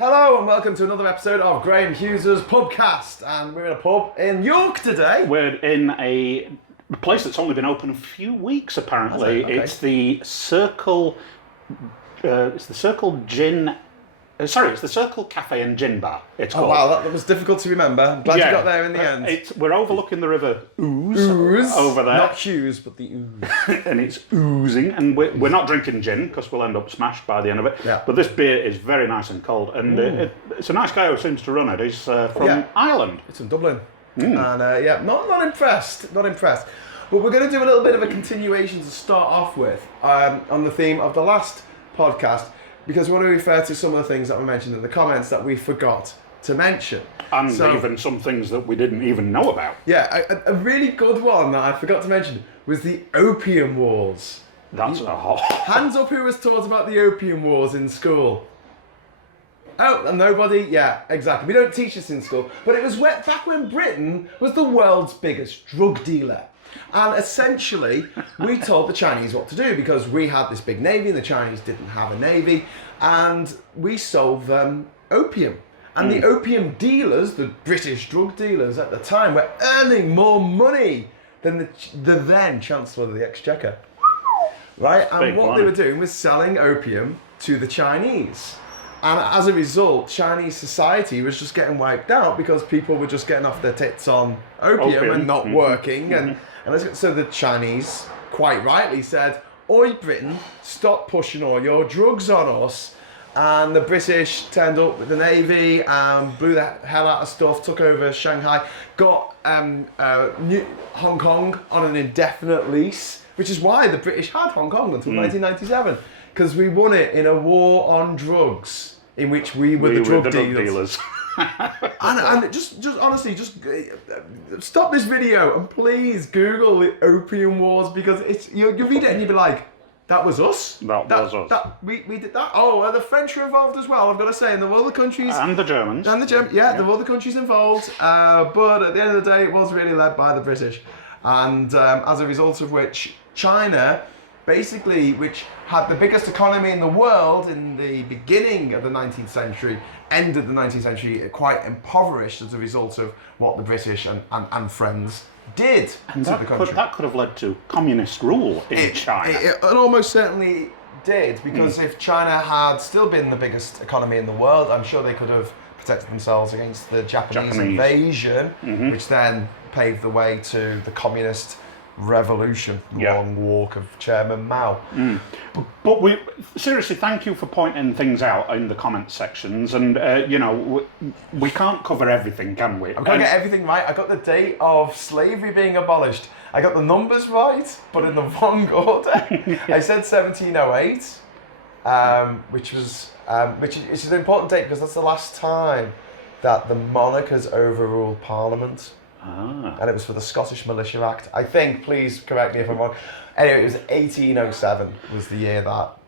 Hello and welcome to another episode of Graham Hughes' PUBCAST, and we're in a pub in York today. We're in a place that's only been open a few weeks apparently. Okay. It's the Circle. It's the Circle Gin. It's the Circle Cafe and Gin Bar. It's called. Oh wow, that was difficult to remember. I'm glad you got there in the end. We're overlooking the river Ouse over there. Not Hughes, but the Ouse. And it's oozing, and we're not drinking gin because we'll end up smashed by the end of it. Yeah. But this beer is very nice and cold, and it's a nice guy who seems to run it. He's from Ireland. It's in Dublin. And not impressed. Not impressed. But we're going to do a little bit of a continuation to start off with on the theme of the last podcast, because we want to refer to some of the things that were mentioned in the comments that we forgot to mention. And even some things that we didn't even know about. Yeah, a really good one that I forgot to mention was the Opium Wars. That's a whole... Hands up who was taught about the Opium Wars in school. Oh, and nobody? Yeah, exactly. We don't teach this in school. But it was back when Britain was the world's biggest drug dealer. And essentially, we told the Chinese what to do because we had this big navy and the Chinese didn't have a navy. And we sold them opium. And the opium dealers, the British drug dealers at the time, were earning more money than the then Chancellor of the Exchequer. Right? And what they were doing was selling opium to the Chinese. And as a result, Chinese society was just getting wiped out because people were just getting off their tits on opium and not working. And so the Chinese, quite rightly, said, "Oi, Britain, stop pushing all your drugs on us." And the British turned up with the navy and blew the hell out of stuff, took over Shanghai, got Hong Kong on an indefinite lease, which is why the British had Hong Kong until 1997. Because we won it in a war on drugs, in which we were the drug dealers. and just honestly, stop this video and please Google the Opium Wars, because you read it and you'd be like, that was us. That was us. We did that. Oh, and the French were involved as well. I've got to say, and there were other countries. And the Germans. There were other countries involved. But at the end of the day, it was really led by the British, and as a result of which, China, basically, which had the biggest economy in the world in the beginning of the 19th century, ended the 19th century quite impoverished as a result of what the British and friends did to the country. That could have led to communist rule in China. It almost certainly did, because if China had still been the biggest economy in the world, I'm sure they could have protected themselves against the Japanese invasion, which then paved the way to the communist revolution, long walk of Chairman Mao. But we seriously, thank you for pointing things out in the comment sections, and we can't cover everything, can we? I can't get everything right. I got the date of slavery being abolished. I got the numbers right, but in the wrong order. I said 1708, which is an important date because that's the last time that the monarch has overruled Parliament. And it was for the Scottish Militia Act. I think, please correct me if I'm wrong. Anyway, it was 1807 was the year that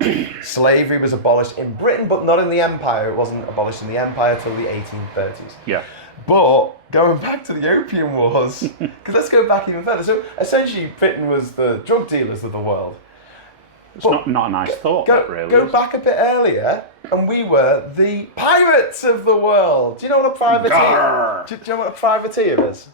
slavery was abolished in Britain, but not in the Empire. It wasn't abolished in the Empire till the 1830s. Yeah. But going back to the Opium Wars, because let's go back even further. So essentially, Britain was the drug dealers of the world. It's not a nice thought, really. Go back a bit earlier, and we were the pirates of the world. Do you know what a privateer? Do you know what a privateer is?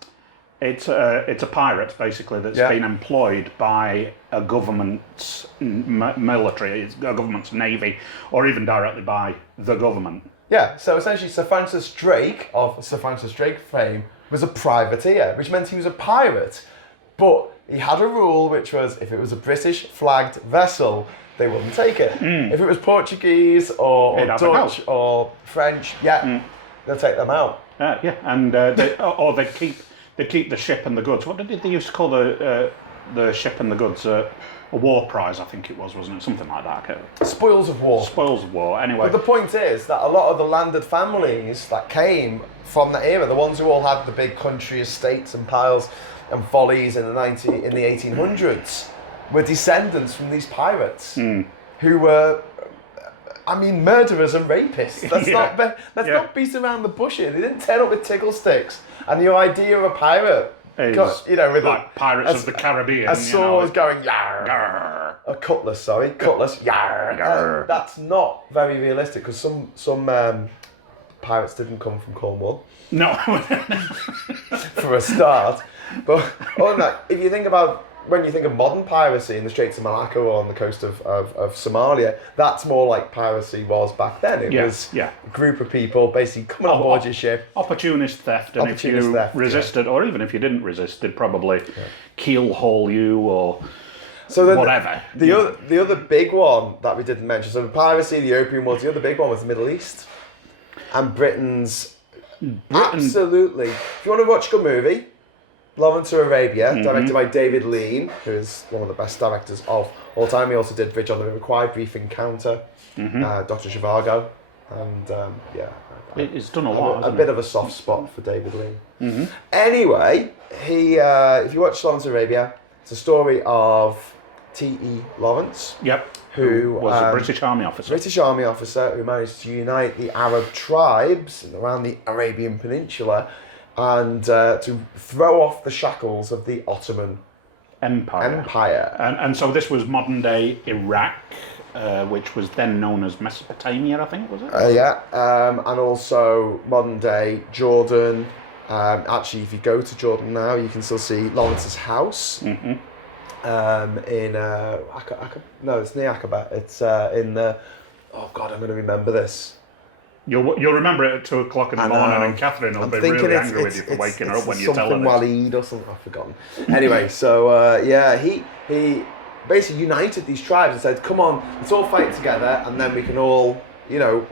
It's a pirate, basically, that's been employed by a government's military, a government's navy, or even directly by the government. Yeah, so essentially Sir Francis Drake, of Sir Francis Drake fame, was a privateer, which meant he was a pirate. But he had a rule, which was if it was a British flagged vessel, they wouldn't take it. If it was Portuguese or Dutch or French, they'll take them out. And they'd keep the ship and the goods. What did they used to call the ship and the goods? A war prize, I think it was, wasn't it? Something like that. Spoils of war. Spoils of war, anyway. But the point is that a lot of the landed families that came from that era, the ones who all had the big country estates and piles and follies in the 1800s, were descendants from these pirates who were, murderers and rapists. Let's not beat around the bush here. They didn't turn up with tickle sticks. And the idea of a pirate, with like Pirates of the Caribbean, a sword going yar, yar, a cutlass, yar, yar. That's not very realistic, because some pirates didn't come from Cornwall. No. For a start. But other than that, if you think about, when you think of modern piracy in the Straits of Malacca or on the coast of Somalia, that's more like piracy was back then. It was a group of people basically coming on board your ship. Opportunist theft, and if you resisted, or even if you didn't resist, they'd probably keel-haul you or whatever. The other big one that we didn't mention, so the piracy, the Opium Wars, the other big one was the Middle East. And Britain's absolutely, if you want to watch a good movie, Lawrence of Arabia, directed by David Lean, who is one of the best directors of all time. He also did Bridge on the River Kwai, Brief Encounter, Dr. Zhivago, and it's done a lot. A bit of a soft spot for David Lean. Anyway, he, if you watch Lawrence of Arabia, it's a story of T.E. Lawrence. Who was a British Army officer. British Army officer who managed to unite the Arab tribes around the Arabian Peninsula and to throw off the shackles of the Ottoman Empire. And so this was modern day Iraq, which was then known as Mesopotamia, I think, was it? And also modern day Jordan. Actually, if you go to Jordan now, you can still see Lawrence's house. It's near Aqaba. It's in the. Oh God, I'm going to remember this. You'll remember it at 2 o'clock in the morning, and Catherine will be really angry with you for waking her up when you tell her this. Waleed or something, I've forgotten. Anyway, so he basically united these tribes and said, "Come on, let's all fight together, and then we can all,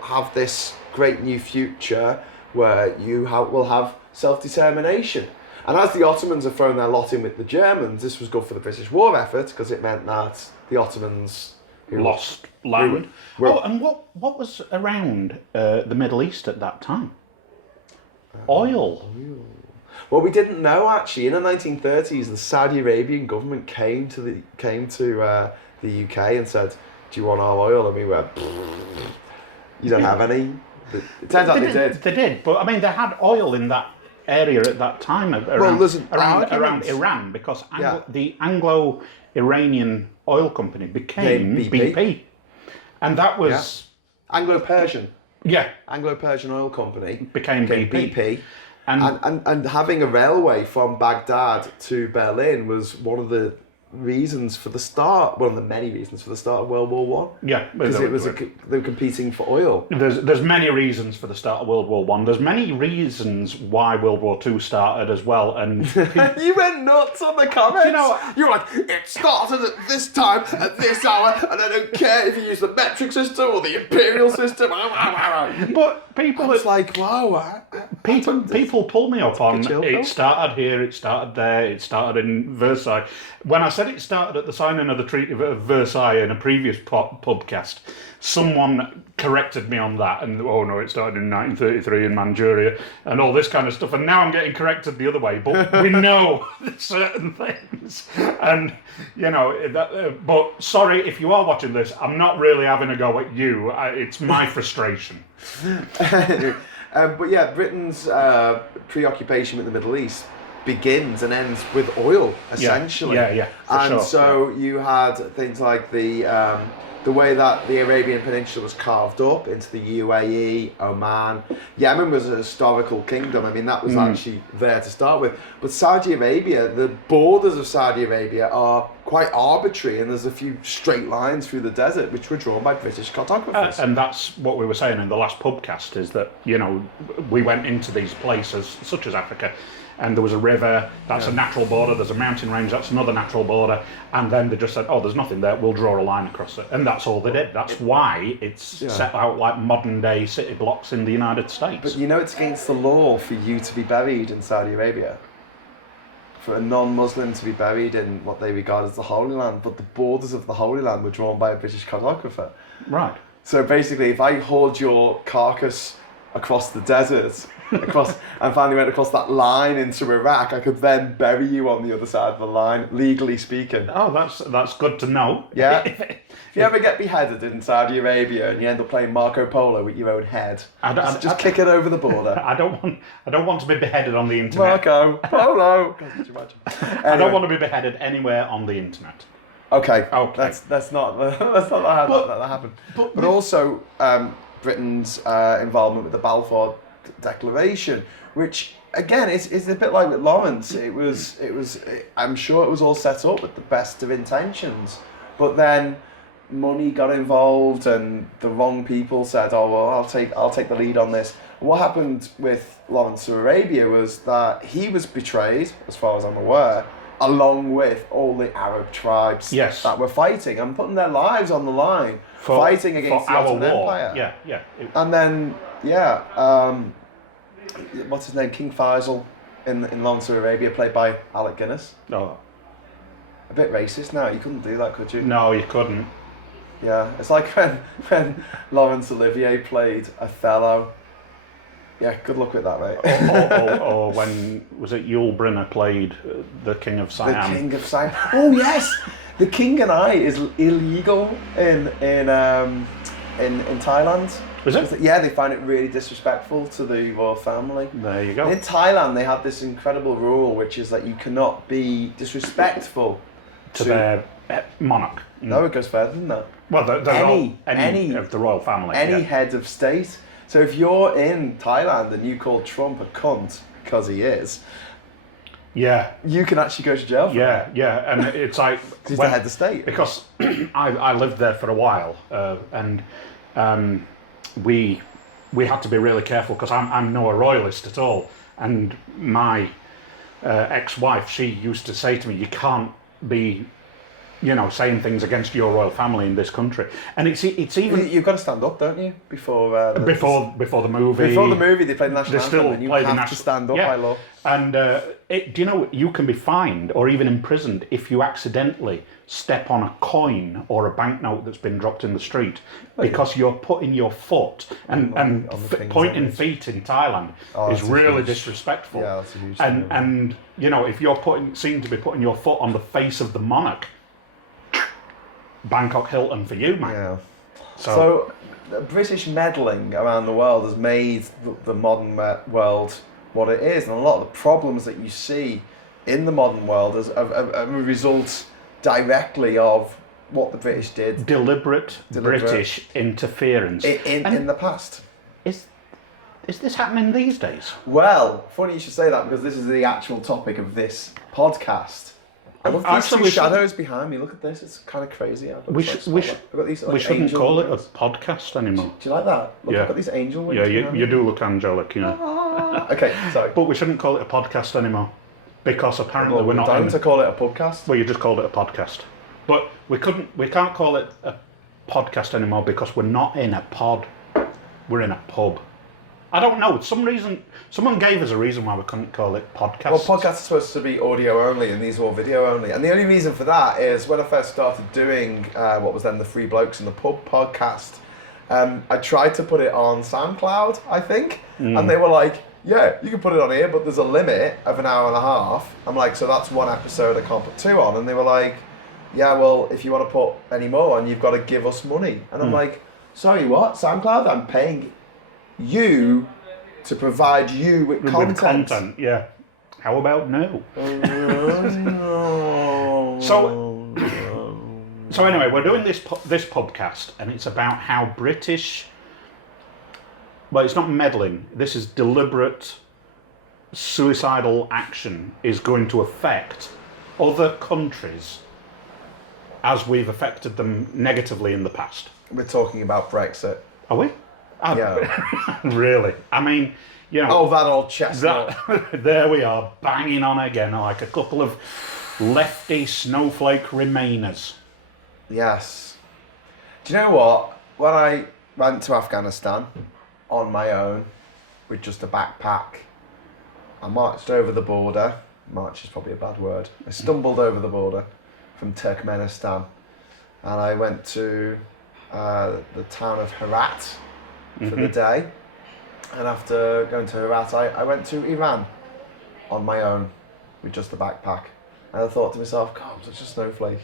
have this great new future where will have self-determination." And as the Ottomans have thrown their lot in with the Germans, this was good for the British war effort because it meant that the Ottomans lost land. And what was around the Middle East at that time? Oil. Well, we didn't know actually. In the 1930s, the Saudi Arabian government came to the UK and said, "Do you want our oil?" And we went, "You don't have any." But it turns out they did. They did, but I mean, they had oil in that area at that time around Iran, because the Anglo-Iranian oil company became BP. And that was... Anglo-Persian. Yeah. Anglo-Persian oil company. Became BP. And having a railway from Baghdad to Berlin was one of the reasons for the start, one of the many reasons for the start of World War One. Yeah, because they were competing for oil. There's many reasons for the start of World War One. There's many reasons why World War Two started as well. And you went nuts on the comments. You were like, it started at this time, at this hour, and I don't care if you use the metric system or the imperial system. But people, it's like, wow. People pull me up on it started here, it started there, it started in Versailles. When I said it started at the signing of the Treaty of Versailles in a previous PUBCAST, someone corrected me on that, and oh no, it started in 1933 in Manchuria and all this kind of stuff, and now I'm getting corrected the other way, but we know certain things, and but sorry if you are watching this, I'm not really having a go at you, it's my frustration. But yeah, Britain's preoccupation with the Middle East begins and ends with oil, essentially. Yeah. You had things like the way that the Arabian Peninsula was carved up into the UAE, Oman. Yemen was a historical kingdom. I mean, that was actually there to start with. But Saudi Arabia, the borders of Saudi Arabia are quite arbitrary, and there's a few straight lines through the desert which were drawn by British cartographers. And that's what we were saying in the last PUBCAST, is that, we went into these places, such as Africa, and there was a river, that's a natural border, there's a mountain range, that's another natural border, and then they just said, oh, there's nothing there, we'll draw a line across it. And that's all they did. That's why it's set out like modern day city blocks in the United States. But it's against the law for you to be buried in Saudi Arabia. For a non-Muslim to be buried in what they regard as the Holy Land, but the borders of the Holy Land were drawn by a British cartographer. Right. So basically, if I hauled your carcass across the desert, and finally went across that line into Iraq, I could then bury you on the other side of the line, legally speaking. Oh, that's good to know. Yeah. If you ever get beheaded in Saudi Arabia and you end up playing Marco Polo with your own head, just kick it over the border. I don't want to be beheaded on the internet. Marco Polo. God, could you imagine? Anyway. I don't want to be beheaded anywhere on the internet. Okay. That's not that happened. But also Britain's involvement with the Balfour declaration, which again it's a bit like with Lawrence. I'm sure it was all set up with the best of intentions, but then money got involved and the wrong people said, "Oh well, I'll take the lead on this." What happened with Lawrence of Arabia was that he was betrayed, as far as I'm aware, along with all the Arab tribes that were fighting and putting their lives on the line, fighting against the Ottoman Empire. And then, what's his name? King Faisal in Lawrence of Arabia, played by Alec Guinness. Oh. A bit racist now. You couldn't do that, could you? No, you couldn't. Yeah, it's like when Laurence Olivier played Othello. Yeah, good luck with that, mate. or when, was it Yul Brynner played the King of Siam? The King of Siam. Oh yes, The King and I is illegal in Thailand. Is it? Yeah, they find it really disrespectful to the royal family. There you go. In Thailand, they have this incredible rule, which is that you cannot be disrespectful to their monarch. No, it goes further than that. Well, any of the royal family. Any head of state. So if you're in Thailand and you call Trump a cunt, because he is, you can actually go to jail for that. Yeah, and it's like... He's the head of state. Because I lived there for a while, and we had to be really careful, because I'm no a royalist at all, and my ex-wife, she used to say to me, you can't be... saying things against your royal family in this country, and it's even you've got to stand up, don't you? Before the movie. Before the movie, they play the national anthem, and you have to stand up by law. And do you know you can be fined or even imprisoned if you accidentally step on a coin or a banknote that's been dropped in the street, because you're putting your foot and pointing feet in Thailand is really disrespectful. Yeah, that's a huge thing. And if you're seem to be putting your foot on the face of the monarch, Bangkok Hilton for you, man. Yeah. So the British meddling around the world has made the modern world what it is, and a lot of the problems that you see in the modern world is a result directly of what the British did. Deliberate British interference in the past. Is this happening these days? Well, funny you should say that, because this is the actual topic of this podcast. I love these two shadows behind me. Look at this; it's kind of crazy. We shouldn't call it a podcast anymore. Do you like that? Look, I've got these angel wings. Yeah, you do look angelic, Okay, sorry. But we shouldn't call it a podcast anymore, because apparently we're not. Don't to call it a podcast. Well, you just called it a podcast, but we can't call it a podcast anymore because we're not in a pod. We're in a pub. I don't know. Someone gave us a reason why we couldn't call it podcast. Well, podcasts are supposed to be audio only, and these are all video only. And the only reason for that is when I first started doing what was then the Three Blokes in the Pub podcast, I tried to put it on SoundCloud, I think, and they were like, "Yeah, you can put it on here, but there's a limit of an hour and a half." I'm like, "So that's one episode. I can't put two on." And they were like, "Yeah, well, if you want to put any more on, you've got to give us money." And I'm like, "Sorry, what? SoundCloud? I'm paying you to provide you with content." Yeah. How about no? No. So anyway, we're doing this podcast, and it's about how British. Well, it's not meddling. This is deliberate, suicidal action is going to affect other countries as we've affected them negatively in the past. We're talking about Brexit. Are we? Yeah. Really? I mean, Oh, that old chestnut. There we are, banging on again, like a couple of lefty snowflake remainers. Yes. Do you know what? When I went to Afghanistan on my own with just a backpack, I marched over the border. March is probably a bad word. I stumbled over the border from Turkmenistan, and I went to the town of Herat for the day. And after going to Herat, I went to Iran on my own with just a backpack. And I thought to myself, God, I'm such a snowflake.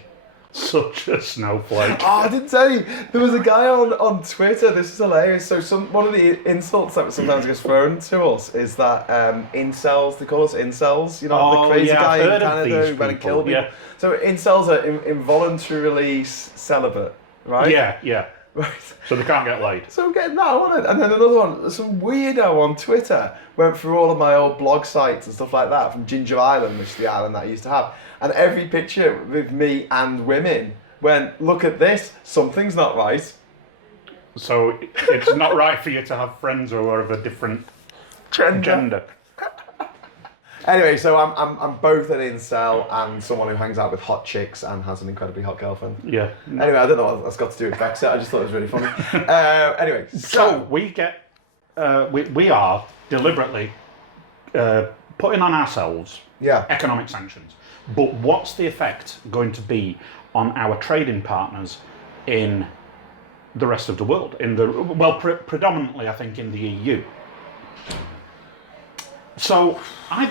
Such a snowflake. Oh, I didn't tell you. There was a guy on Twitter. This is hilarious. So one of the insults that sometimes gets thrown to us is that incels, they call us incels. The crazy guy in Canada who went and killed people. Yeah. So incels are involuntarily celibate, right? Yeah. Right. So they can't get laid. So I'm getting that on it. And then another one, some weirdo on Twitter went through all of my old blog sites and stuff like that from Ginger Island, which is the island that I used to have. And every picture with me and women went, look at this, something's not right. So it's not right for you to have friends who are of a different gender. Anyway, so I'm both an incel and someone who hangs out with hot chicks and has an incredibly hot girlfriend. Yeah. Anyway, I don't know what that's got to do with Brexit. I just thought it was really funny. Anyway, So we get, we are deliberately putting on ourselves economic sanctions. But what's the effect going to be on our trading partners in the rest of the world? Predominantly, I think, in the EU. So I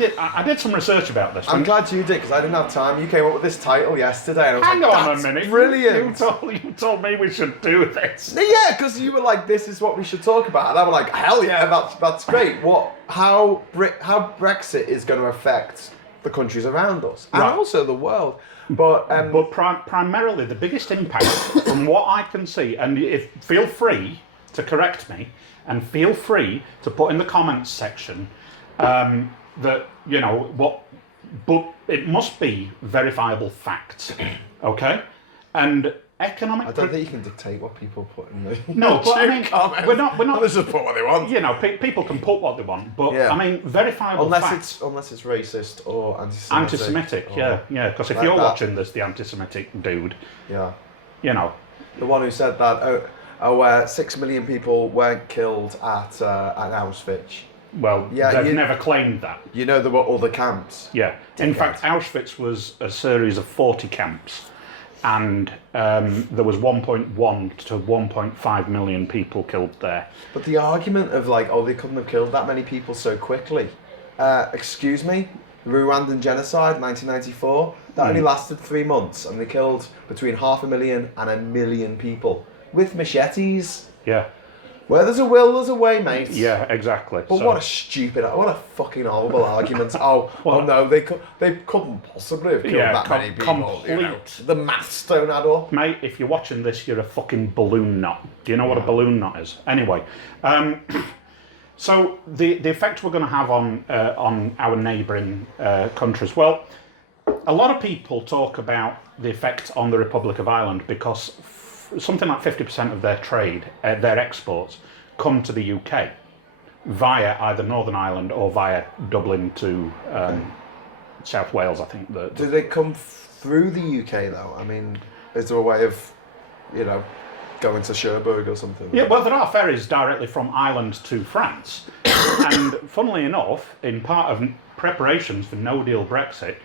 did some research about this. I'm glad you did, because I didn't have time. You came up with this title yesterday, and I was Hang like, on that's a minute. Brilliant. You told me we should do this. Yeah, because you were like, this is what we should talk about. And I was like, hell yeah, that's great. How Brexit is going to affect the countries around us, and also the world. But primarily, the biggest impact, from what I can see, and feel free to correct me, and feel free to put in the comments section that, but it must be verifiable facts, okay? And economic... I don't think you can dictate what people put in the No, but I mean, comments. we're not... Let's just put what they want. People can put what they want, but I mean, verifiable facts... Unless it's racist or anti-Semitic. Anti-Semitic, yeah, because if you're watching this, the anti-Semitic dude, the one who said that 6 million people weren't killed at Auschwitz. Well, they've never claimed that. You know, there were other camps. Yeah. In fact, Auschwitz was a series of 40 camps, and there was 1.1 to 1.5 million people killed there. But the argument of they couldn't have killed that many people so quickly. Excuse me? The Rwandan genocide, 1994, that only lasted 3 months, and they killed between 500,000 and 1 million people with machetes. Yeah. Where there's a will, there's a way, mate. Yeah, exactly. But what a fucking horrible argument. No, they couldn't possibly have killed that many people. The maths don't add up. Mate, if you're watching this, you're a fucking balloon nut. Do you know what a balloon nut is? Anyway, so the effect we're going to have on our neighbouring countries. Well, a lot of people talk about the effect on the Republic of Ireland because something like 50% of their trade, their exports, come to the UK via either Northern Ireland or via Dublin to South Wales, I think. Do they come through the UK though? I mean, is there a way of, going to Cherbourg or something? Yeah, well, there are ferries directly from Ireland to France. And funnily enough, in part of preparations for no-deal Brexit,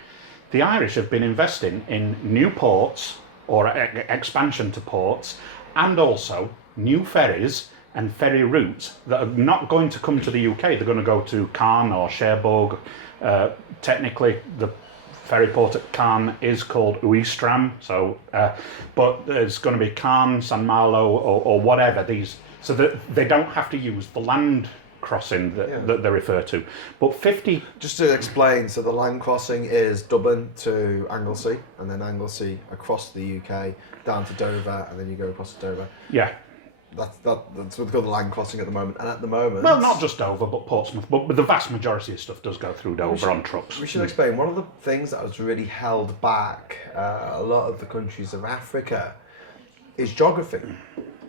the Irish have been investing in new ports, or expansion to ports, and also new ferries and ferry routes that are not going to come to the UK. They're going to go to Caen or Cherbourg. Technically, the ferry port at Caen is called Ouistreham, but there's going to be Caen, San Malo, or whatever these, so that they don't have to use the land crossing that they refer to. But 50... Just to explain, so the land crossing is Dublin to Anglesey, and then Anglesey across the UK, down to Dover, and then you go across to Dover. Yeah. That's what they call the land crossing at the moment. And at the moment... Well, not just Dover, but Portsmouth. But the vast majority of stuff does go through Dover on trucks. We should explain, one of the things that has really held back a lot of the countries of Africa is geography.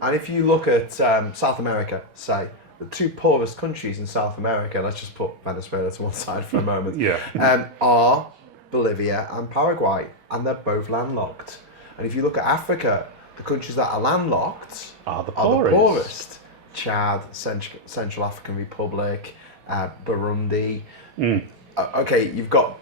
And if you look at South America, say, the two poorest countries in South America, let's just put Venezuela to one side for a moment, are Bolivia and Paraguay, and they're both landlocked. And if you look at Africa, the countries that are landlocked are the poorest. Chad, Central African Republic, Burundi. Okay, you've got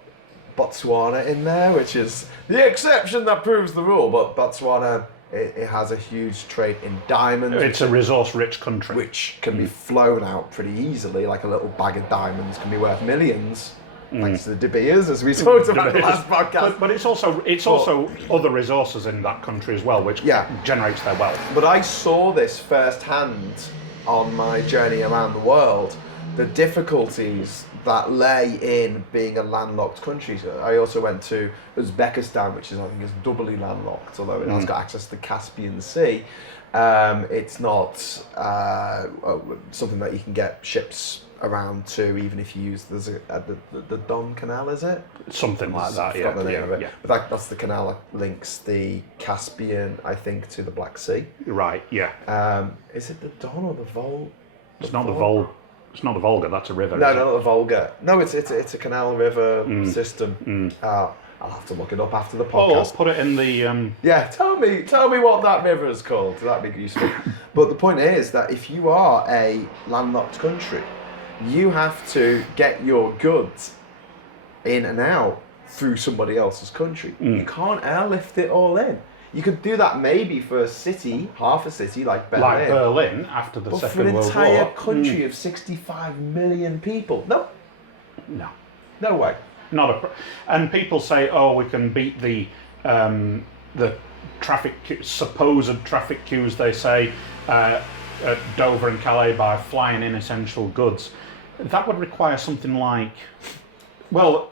Botswana in there, which is the exception that proves the rule, but Botswana... It has a huge trade in diamonds. It's a resource-rich country. Which can be flown out pretty easily, like a little bag of diamonds can be worth millions, thanks to the De Beers, as we talked about in the last podcast. But it's also other resources in that country as well, which generates their wealth. But I saw this firsthand on my journey around the world, the difficulties that lay in being a landlocked country. So I also went to Uzbekistan, which is, I think, is doubly landlocked, although it has got access to the Caspian Sea. It's not something that you can get ships around to, even if you use the Don Canal, is it? Something like that, Forgot the name of it. yeah. But that's the canal that links the Caspian, I think, to the Black Sea. Right, yeah. Is it the Don or the Volga? It's not the Volga. It's not the Volga. That's a river. No, not the Volga. No, it's a canal river system. I'll have to look it up after the podcast. Put it in the. Yeah, tell me what that river is called. That'd be useful. But the point is that if you are a landlocked country, you have to get your goods in and out through somebody else's country. You can't airlift it all in. You could do that maybe for a city, half a city like Berlin. Like Berlin after the Second World War. But for an entire country of 65 million people, no, no way. And people say, oh, we can beat the supposed traffic queues, they say, at Dover and Calais by flying in essential goods. That would require something like, well,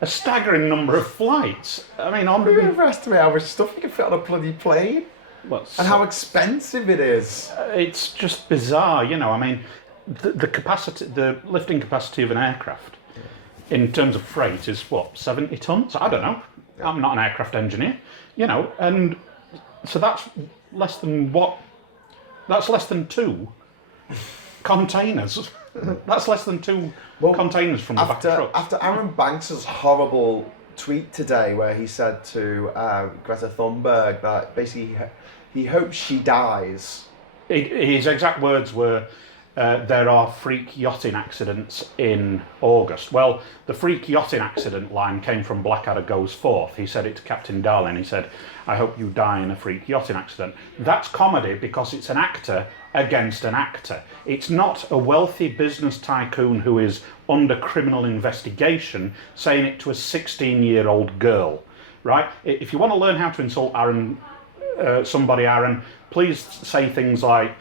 a staggering number of flights. I mean, you overestimate how much stuff you can fit on a bloody plane, and how expensive it is. It's just bizarre, you know. I mean, the lifting capacity of an aircraft, in terms of freight, is what, 70 tons? I don't know. I'm not an aircraft engineer, you know, and so that's less than what? That's less than 2 containers. That's less than 2 containers from the back of trucks. After Aaron Banks' horrible tweet today, where he said to Greta Thunberg that basically he hopes she dies. His exact words were, there are freak yachting accidents in August. Well, the freak yachting accident line came from Blackadder Goes Forth. He said it to Captain Darling. He said, I hope you die in a freak yachting accident. That's comedy because it's an actor against an actor. It's not a wealthy business tycoon who is under criminal investigation saying it to a 16-year-old girl, right? If you want to learn how to insult Aaron, please say things like,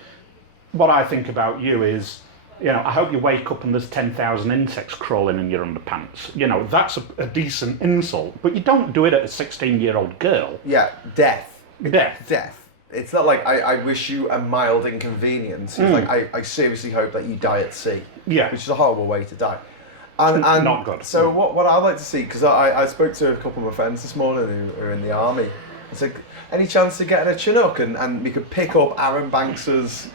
what I think about you is, you know, I hope you wake up and there's 10,000 insects crawling in your underpants. You know, that's a decent insult, but you don't do it at a 16-year-old girl. Yeah, death. Death. It's not like, I wish you a mild inconvenience. It's like, I seriously hope that you die at sea. Yeah. Which is a horrible way to die. And not good. So what I'd like to see, because I spoke to a couple of my friends this morning who are in the army. I said, any chance of getting a Chinook and we could pick up Aaron Banks's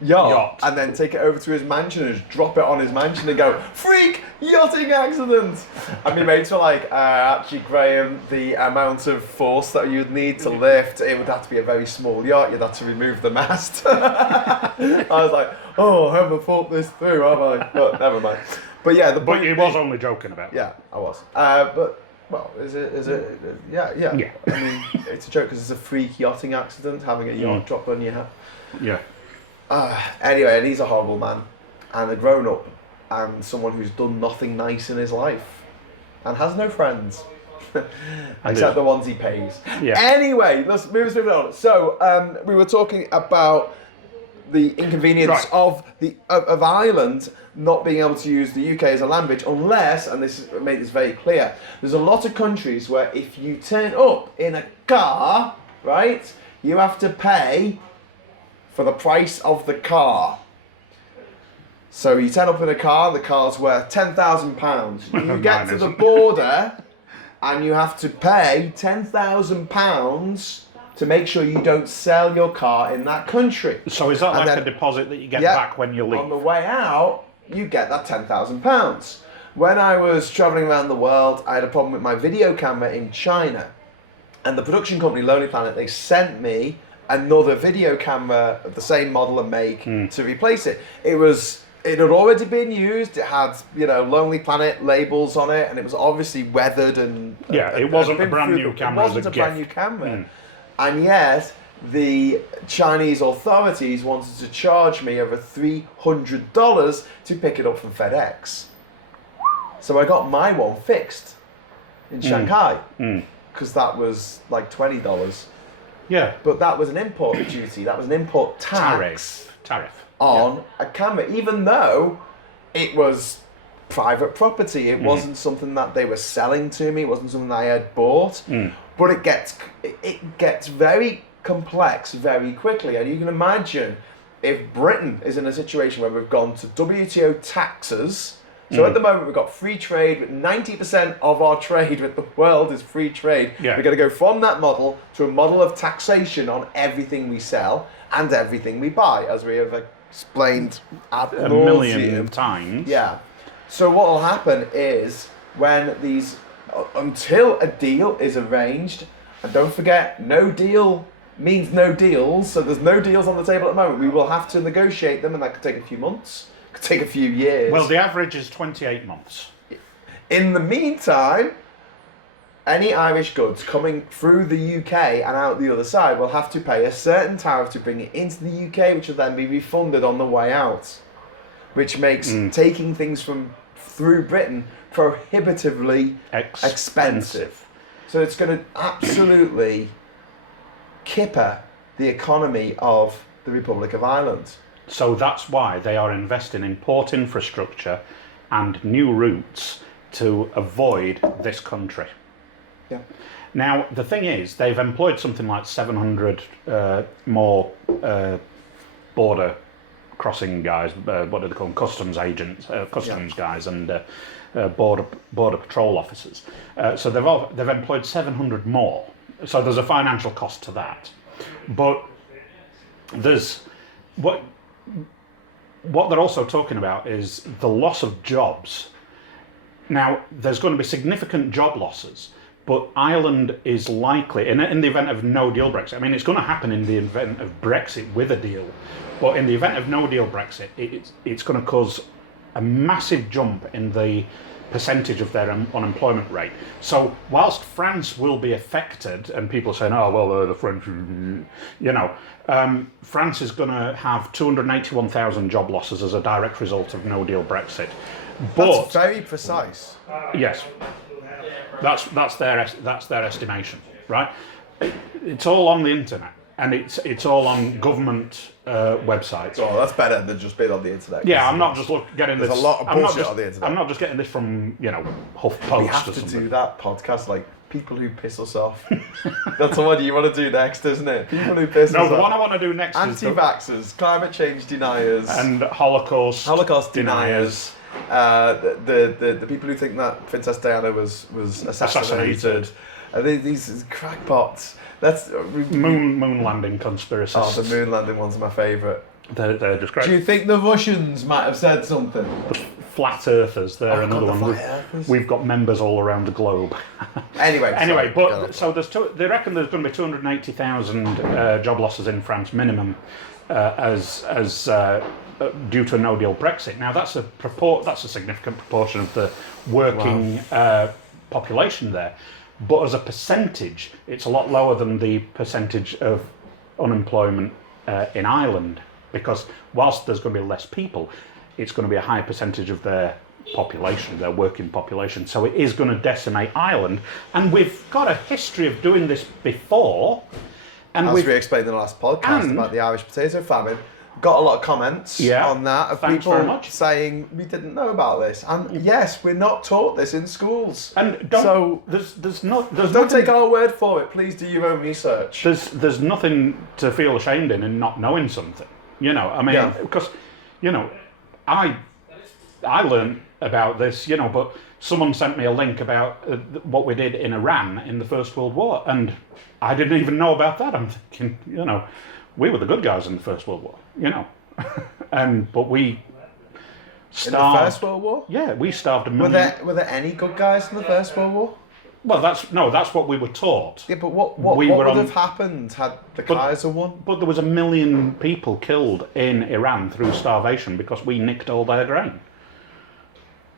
yacht and then take it over to his mansion and just drop it on his mansion and go, freak yachting accident. And my mates were like, actually, Graham, the amount of force that you'd need to lift, it would have to be a very small yacht. You'd have to remove the mast. I was like, oh, I haven't thought this through, have I? But never mind. But yeah, But he was only joking about it. Yeah, I was. But well, is it? Yeah. I mean, it's a joke because it's a freak yachting accident, having a yacht drop on your head. Yeah. Anyway, and he's a horrible man, and a grown-up, and someone who's done nothing nice in his life, and has no friends, except the ones he pays. Yeah. Anyway, let's move on. So, we were talking about the inconvenience of Ireland not being able to use the UK as a land bridge unless, and this made this very clear, there's a lot of countries where if you turn up in a car, right, you have to pay for the price of the car. So you turn up in a car, the car's worth £10,000. You get to the border and you have to pay £10,000 to make sure you don't sell your car in that country. So is that and like then, a deposit that you get back when you leave? On the way out, you get that £10,000. When I was travelling around the world, I had a problem with my video camera in China. And the production company, Lonely Planet, they sent me another video camera of the same model and make to replace it. It had already been used. It had, Lonely Planet labels on it, and it was obviously weathered and it wasn't a brand new camera. It wasn't a brand new camera, and yet the Chinese authorities wanted to charge me over $300 to pick it up from FedEx. So I got my one fixed in Shanghai because that was like $20. Yeah, but that was an import duty. That was an import tax tariff on a camera. Even though it was private property. It wasn't something that they were selling to me. It wasn't something that I had bought. But it gets very complex very quickly. And you can imagine if Britain is in a situation where we've gone to WTO taxes. So at the moment we've got free trade, but 90% of our trade with the world is free trade. Yeah. We're going to go from that model to a model of taxation on everything we sell and everything we buy, as we have explained ad a nauseam. million times. Yeah. So what will happen is when until a deal is arranged, and don't forget, no deal means no deals, so there's no deals on the table at the moment. We will have to negotiate them, and that could take a few months. Could take a few years. Well, the average is 28 months. In the meantime, any Irish goods coming through the UK and out the other side will have to pay a certain tariff to bring it into the UK, which will then be refunded on the way out, which makes taking things through Britain prohibitively expensive. So it's going to absolutely kipper the economy of the Republic of Ireland. So that's why they are investing in port infrastructure and new routes to avoid this country. Yeah. Now, the thing is, they've employed something like 700 more border crossing guys, what do they call them, customs agents, customs guys and border patrol officers. So they've employed 700 more. So there's a financial cost to that. But there's... What they're also talking about is the loss of jobs. Now, there's going to be significant job losses, but Ireland is likely, in the event of no deal Brexit, I mean, it's going to happen in the event of Brexit with a deal, but in the event of no deal Brexit, it's going to cause a massive jump in the percentage of their unemployment rate. So whilst France will be affected, and people are saying, oh, well, the French, France is going to have 281,000 job losses as a direct result of no deal Brexit. But that's very precise. Yes, that's their estimation, right? It's all on the internet, and it's all on government websites. Oh, that's better than just being on the internet. Yeah, I'm not just getting this. There's a lot of bullshit on the internet. I'm not just getting this from HuffPost. We have or to something. do that podcast like people who piss us off. That's the one you want to do next, isn't it? People who piss us off. No, the one I want to do next is anti-vaxxers, climate change deniers, and Holocaust deniers. The people who think that Princess Diana was assassinated. These crackpots. That's moon landing conspiracies. Oh, the moon landing ones are my favourite. They're just great. Do you think the Russians might have said something? The flat earthers, they're another one. We've got members all around the globe. Anyway, but so they reckon there's going to be 280,000 job losses in France minimum as due to a no deal Brexit. Now that's a significant proportion of the working population there. But as a percentage, it's a lot lower than the percentage of unemployment in Ireland, because whilst there's going to be less people, it's going to be a high percentage of their population, their working population. So it is going to decimate Ireland. And we've got a history of doing this before. And as we explained in the last podcast about the Irish potato famine, got a lot of comments on that of people saying we didn't know about this. And yes, we're not taught this in schools. And don't take our word for it. Please do your own research. There's nothing to feel ashamed in not knowing something. Because I learned about this, but someone sent me a link about what we did in Iran in the First World War, and I didn't even know about that. I'm thinking, we were the good guys in the First World War, but we starved. In the First World War? Yeah, we starved a million. Were there any good guys in the First World War? Well, that's what we were taught. Yeah, but what would have happened had the Kaiser won? But there was 1 million people killed in Iran through starvation because we nicked all their grain.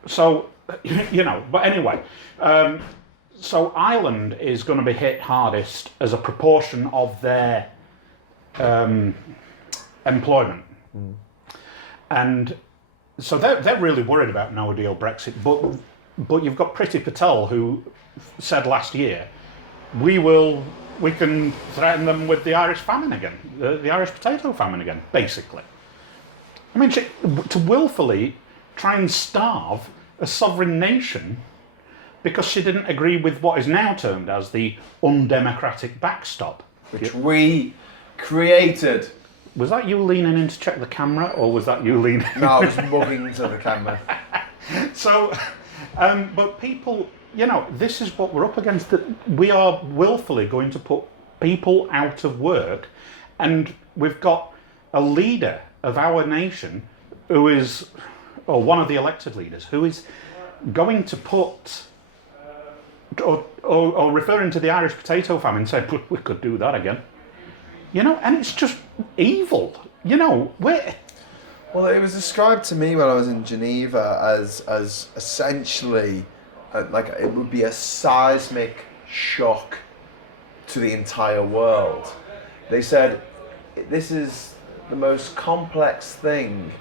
So, but anyway, so Ireland is going to be hit hardest as a proportion of their employment. And so they're really worried about no deal Brexit, but you've got Priti Patel who said last year we can threaten them with the Irish famine again, the Irish potato famine again, basically. I mean, to willfully try and starve a sovereign nation because she didn't agree with what is now termed as the undemocratic backstop. Which we created. Was that you leaning in to check the camera, or was that you leaning? No, I was mugging into the camera. So, but people, this is what we're up against. That we are willfully going to put people out of work, and we've got a leader of our nation who is, or one of the elected leaders, who is going to put, or referring to the Irish potato famine, saying, we could do that again. And it's just evil. Where... Well, it was described to me when I was in Geneva as essentially, like it would be a seismic shock to the entire world. They said, this is the most complex thing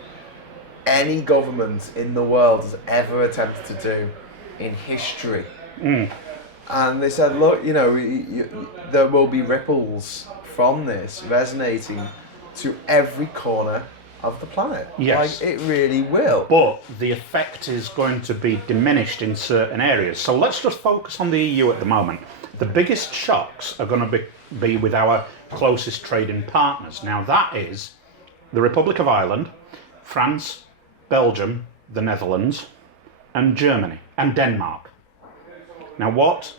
any government in the world has ever attempted to do in history. And they said, look, there will be ripples from this resonating to every corner of the planet. Yes. Like, it really will. But the effect is going to be diminished in certain areas. So let's just focus on the EU at the moment. The biggest shocks are going to be with our closest trading partners. Now that is the Republic of Ireland, France, Belgium, the Netherlands, and Germany, and Denmark. Now what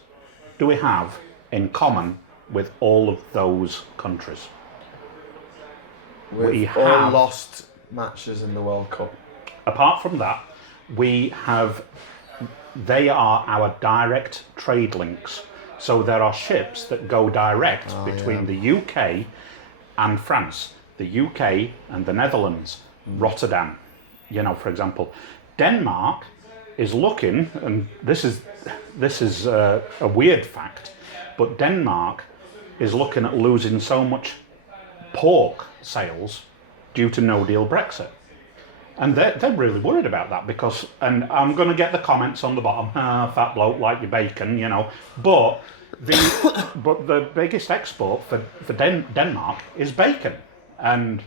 do we have in common with all of those countries? We've all lost matches in the World Cup. Apart from that, they are our direct trade links. So there are ships that go direct between the UK and France, the UK and the Netherlands, Rotterdam, for example. Denmark is looking, and this is a weird fact, but Denmark is looking at losing so much pork sales due to no-deal Brexit. And they're really worried about that because, and I'm going to get the comments on the bottom, fat bloke like your bacon, but the biggest export for Denmark is bacon. And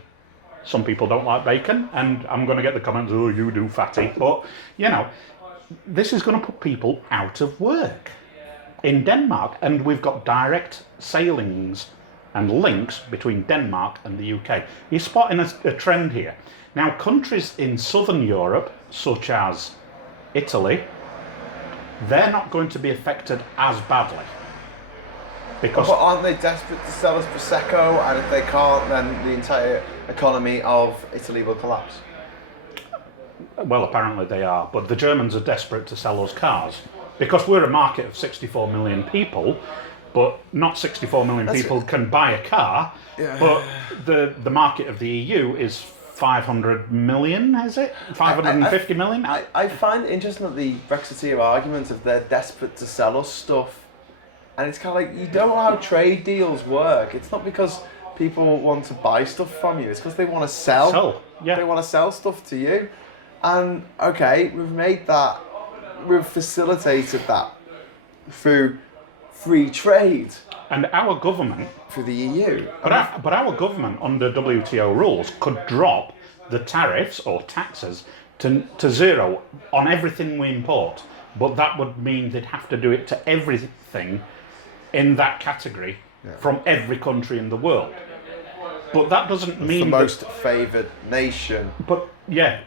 some people don't like bacon, and I'm going to get the comments, oh, you do, fatty. But, this is going to put people out of work in Denmark, and we've got direct sailings and links between Denmark and the UK. You're spotting a trend here. Now, countries in southern Europe, such as Italy, they're not going to be affected as badly. Because but aren't they desperate to sell us Prosecco, and if they can't, then the entire economy of Italy will collapse? Well, apparently they are, but the Germans are desperate to sell us cars. Because we're a market of 64 million people, but not 64 million people can buy a car, but the market of the EU is 500 million, is it? 550 million? I find it interesting that the Brexiteer argument of they're desperate to sell us stuff, and it's kind of like, you don't know how trade deals work. It's not because people want to buy stuff from you, it's because they want to sell. They want to sell stuff to you. And okay, we've facilitated that through free trade. And our government, through the EU. But our government, under WTO rules, could drop the tariffs or taxes to zero on everything we import. But that would mean they'd have to do it to everything in that category from every country in the world. But that doesn't mean the most favoured nation. But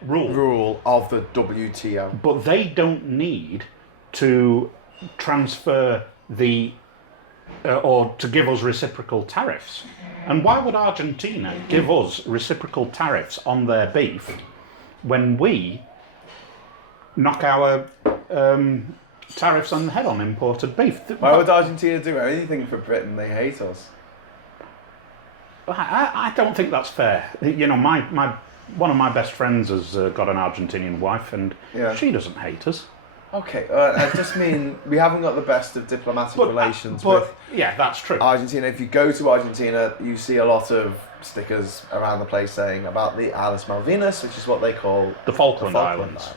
rule of the WTO. But they don't need to transfer or to give us reciprocal tariffs. And why would Argentina give us reciprocal tariffs on their beef when we knock our tariffs on the head on imported beef? Why would Argentina do anything for Britain? They hate us. I don't think that's fair. One of my best friends has got an Argentinian wife, and she doesn't hate us. Okay, I just mean we haven't got the best of diplomatic relations with. Yeah, that's true. Argentina. If you go to Argentina, you see a lot of stickers around the place saying about the Islas Malvinas, which is what they call the Falkland Islands,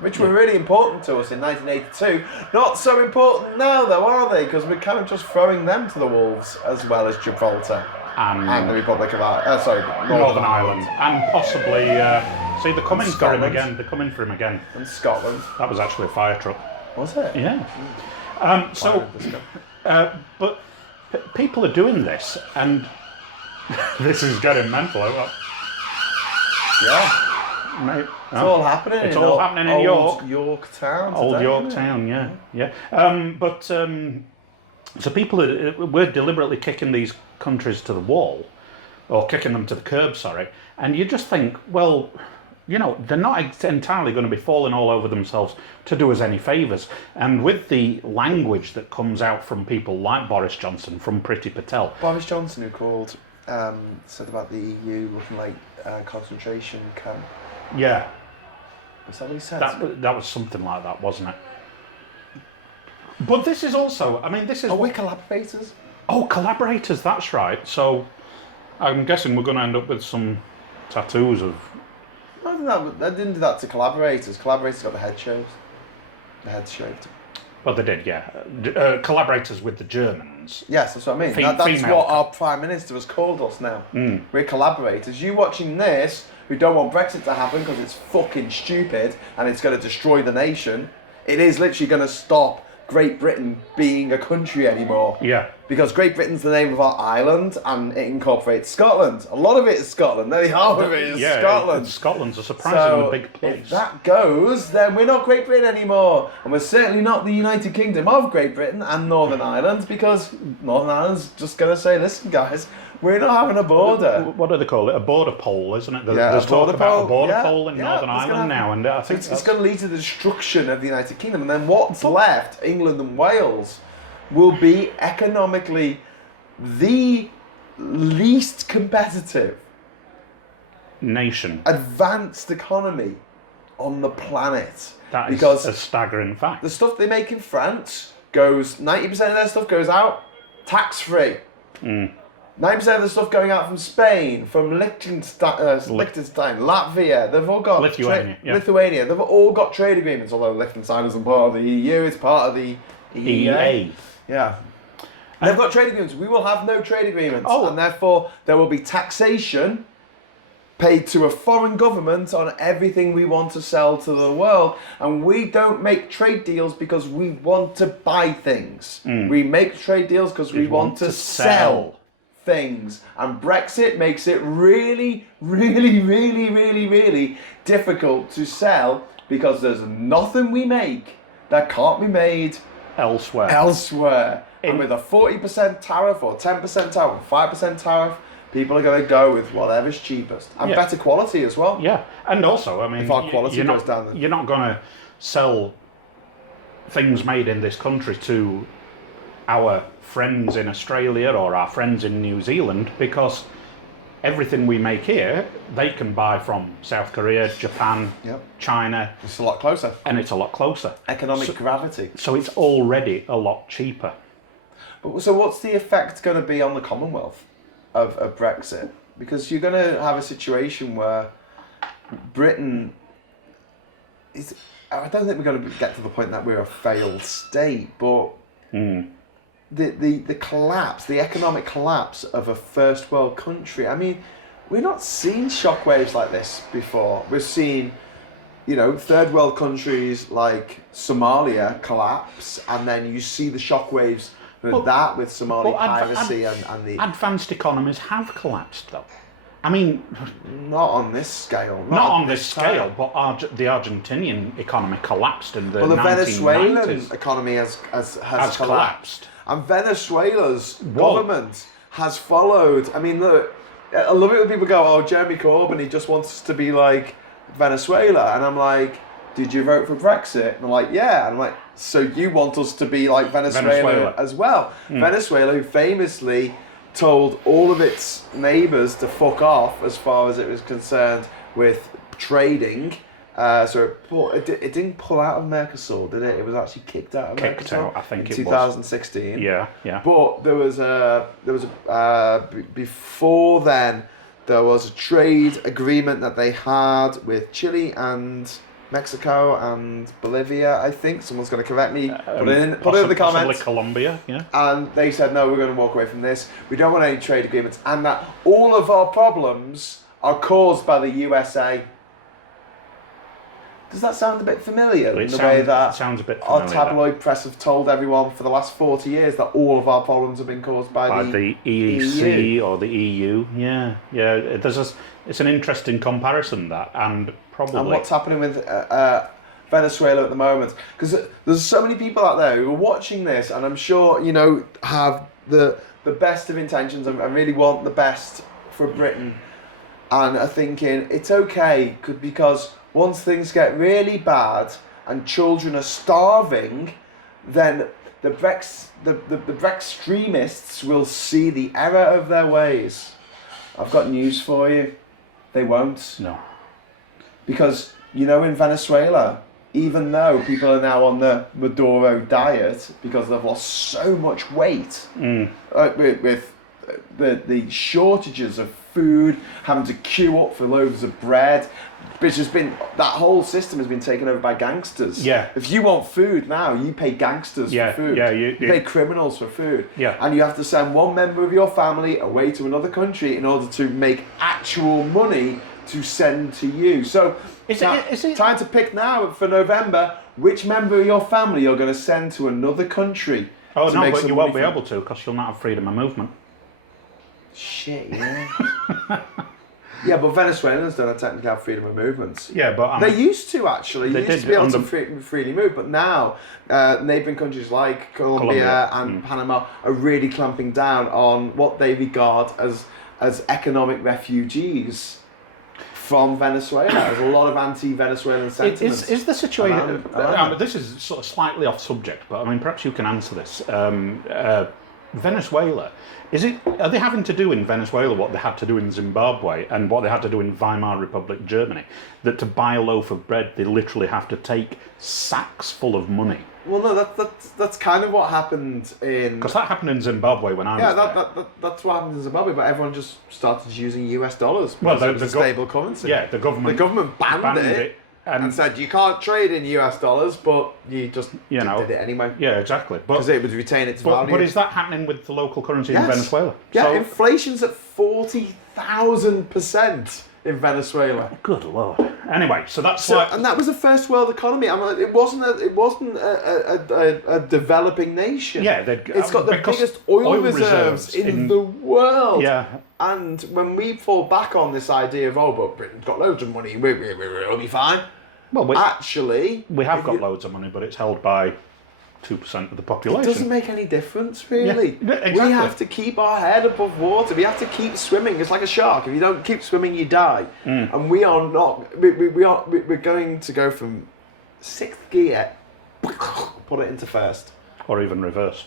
which were really important to us in 1982. Not so important now, though, are they? Because we're kind of just throwing them to the wolves, as well as Gibraltar and the Republic of Northern Ireland, and possibly See, they're coming for him again. They're coming for him again. And Scotland. That was actually a fire truck. Was it? Yeah. But people are doing this, and this is getting mental. Yeah. Mate, it's all happening. It's all happening in York. Yorktown. Old Yorktown, yeah. So people we're deliberately kicking these countries to the wall, or kicking them to the curb, sorry. And you just think, well, they're not entirely going to be falling all over themselves to do us any favours. And with the language that comes out from people like Boris Johnson, from Priti Patel. Boris Johnson, who called, said about the EU looking like a concentration camp. Yeah. Is that what he said? That was something like that, wasn't it? But this is also, this is... Are we collaborators? Oh, collaborators, that's right. So I'm guessing we're going to end up with some tattoos of... I didn't do that to collaborators. Collaborators got the head shaved. The head shaved. Well, they did, yeah. Collaborators with the Germans. Yes, that's what I mean. That's what our Prime Minister has called us now. We're collaborators. You watching this, who don't want Brexit to happen because it's fucking stupid and it's going to destroy the nation. It is literally going to stop Great Britain being a country anymore. Yeah. Because Great Britain's the name of our island and it incorporates Scotland. A lot of it is Scotland. Nearly half of it is Scotland. Scotland's a surprisingly big place. If that goes, then we're not Great Britain anymore. And we're certainly not the United Kingdom of Great Britain and Northern Ireland, because Northern Ireland's just going to say, listen guys, we're not having a border. What do they call it? A border poll, isn't it? There's talk about a border poll in Northern Ireland now, and I think it's going to lead to the destruction of the United Kingdom. And then what's left, England and Wales, will be economically the least competitive nation, advanced economy on the planet. That is a staggering fact. The stuff they make in France goes, 90% of their stuff goes out tax-free. 90% of the stuff going out from Spain, from Liechtenstein, Latvia, they've all got... Lithuania. They've all got trade agreements, although Liechtenstein isn't part of the EU, it's part of the EEA. Yeah. They've got trade agreements. We will have no trade agreements. And therefore, there will be taxation paid to a foreign government on everything we want to sell to the world. And we don't make trade deals because we want to buy things. We make trade deals because we want to sell things. And Brexit makes it really, really, really, really, really difficult to sell because there's nothing we make that can't be made elsewhere. And with a 40% tariff or 10% tariff or 5% tariff, people are going to go with whatever's cheapest. And better quality as well. Yeah. And also, if our quality goes down, you're not going to sell things made in this country to our friends in Australia or our friends in New Zealand, because everything we make here, they can buy from South Korea, Japan, China. It's a lot closer. And it's a lot closer. Economic gravity. So it's already a lot cheaper. So what's the effect going to be on the Commonwealth of Brexit? Because you're going to have a situation where Britain is... I don't think we're going to get to the point that we're a failed state, but... The collapse, the economic collapse of a first world country. We're not seeing shockwaves like this before. We've seen, third world countries like Somalia collapse, and then you see the shockwaves with Somali piracy and the... Advanced economies have collapsed, though. Not on this scale. Not on this scale, but the Argentinian economy collapsed in the 1990s. Well, the Venezuelan economy has collapsed. And Venezuela's government has followed. Look, I love it when people go, "Oh, Jeremy Corbyn, he just wants us to be like Venezuela," and I'm like, "Did you vote for Brexit?" And I'm like, "Yeah," and I'm like, "So you want us to be like Venezuela as well?" Venezuela, who famously told all of its neighbours to fuck off as far as it was concerned with trading. So it didn't pull out of Mercosur, did it? It was actually kicked out of Mercosur. I think in 2016. Yeah. But before then, there was a trade agreement that they had with Chile and Mexico and Bolivia, I think. Someone's going to correct me. Put it in the comments. Possibly Colombia, yeah. And they said, no, we're going to walk away from this. We don't want any trade agreements. And that all of our problems are caused by the USA. Does that sound a bit familiar? It In the way that sounds a bit our familiar, tabloid press have told everyone for the last 40 years that all of our problems have been caused by the EEC or the EU. Yeah. It's an interesting comparison, that, and probably. And what's happening with Venezuela at the moment? Because there's so many people out there who are watching this, and I'm sure have the best of intentions and really want the best for Britain, and are thinking it's okay because once things get really bad and children are starving, then the Brextremists will see the error of their ways. I've got news for you. They won't. No. Because, in Venezuela, even though people are now on the Maduro diet because they've lost so much weight with the shortages of food, having to queue up for loaves of bread, which has been, that whole system has been taken over by gangsters. Yeah. If you want food now, you pay gangsters for food. Yeah, you pay criminals for food. Yeah. And you have to send one member of your family away to another country in order to make actual money to send to you. So is it time to pick now for November which member of your family you're going to send to another country. Oh no, but you won't be able to because you'll not have freedom of movement. Shit, yeah. Yeah, but Venezuelans don't technically have freedom of movement. Yeah, but they used to actually. They used to be able to freely move, but now neighbouring countries like Colombia and Panama are really clamping down on what they regard as economic refugees from Venezuela. There's a lot of anti-Venezuelan sentiments. Is the situation? This is sort of slightly off subject, but I mean, perhaps you can answer this. Venezuela, are they having to do in Venezuela what they had to do in Zimbabwe and what they had to do in Weimar Republic Germany? That to buy a loaf of bread, they literally have to take sacks full of money. Well, no, that's kind of what happened in... Because that happened in Zimbabwe when I was there. That's what happened in Zimbabwe, but everyone just started using US dollars. Well, the stable currency. Yeah, the government banned it. And said you can't trade in US dollars, but you just did it anyway. Yeah, exactly. Because it would retain its value. But is that happening with the local currency in Venezuela? Yeah, so, inflation's at 40,000% in Venezuela. Good Lord. Anyway, and that was a first world economy. I mean, it wasn't a developing nation. Yeah, it's got the biggest oil reserves in the world. Yeah. And when we fall back on this idea of but Britain's got loads of money, we'll be fine. Well, we have got loads of money, but it's held by 2% of the population. It doesn't make any difference, really. Yeah, exactly. We have to keep our head above water. We have to keep swimming. It's like a shark. If you don't keep swimming, you die. And we are not. We're going to go from 6th gear, put it into first, or even reverse.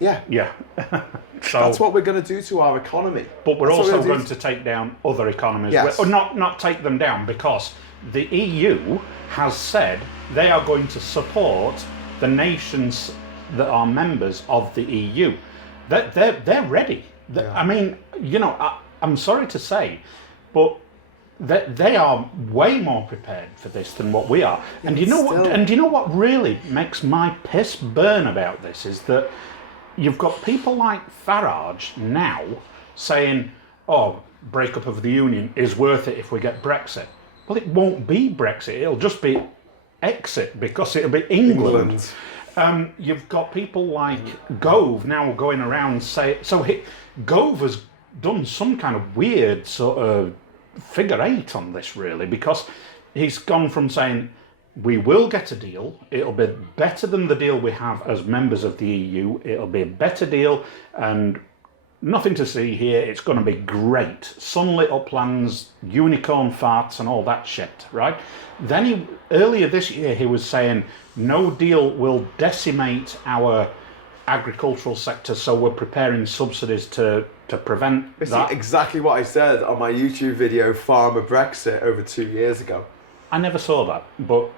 Yeah. So that's what we're going to do to our economy. But we're also going to take down other economies. Yes. Or not take them down, because the EU has said they are going to support the nations that are members of the EU. They're ready. I mean, I'm sorry to say, but they are way more prepared for this than what we are. And you know what really makes my piss burn about this is that you've got people like Farage now saying, breakup of the union is worth it if we get Brexit. Well, it won't be Brexit. It'll just be exit, because it'll be England. You've got people like Gove now going around Gove has done some kind of weird sort of figure eight on this, really, because he's gone from saying we will get a deal, it'll be better than the deal we have as members of the EU, it'll be a better deal, and nothing to see here, it's going to be great. Sunlit uplands, unicorn farts and all that shit, right? Then earlier this year he was saying no deal will decimate our agricultural sector, so we're preparing subsidies to prevent that. Exactly what I said on my YouTube video, Farmer Brexit, over 2 years ago. I never saw that, but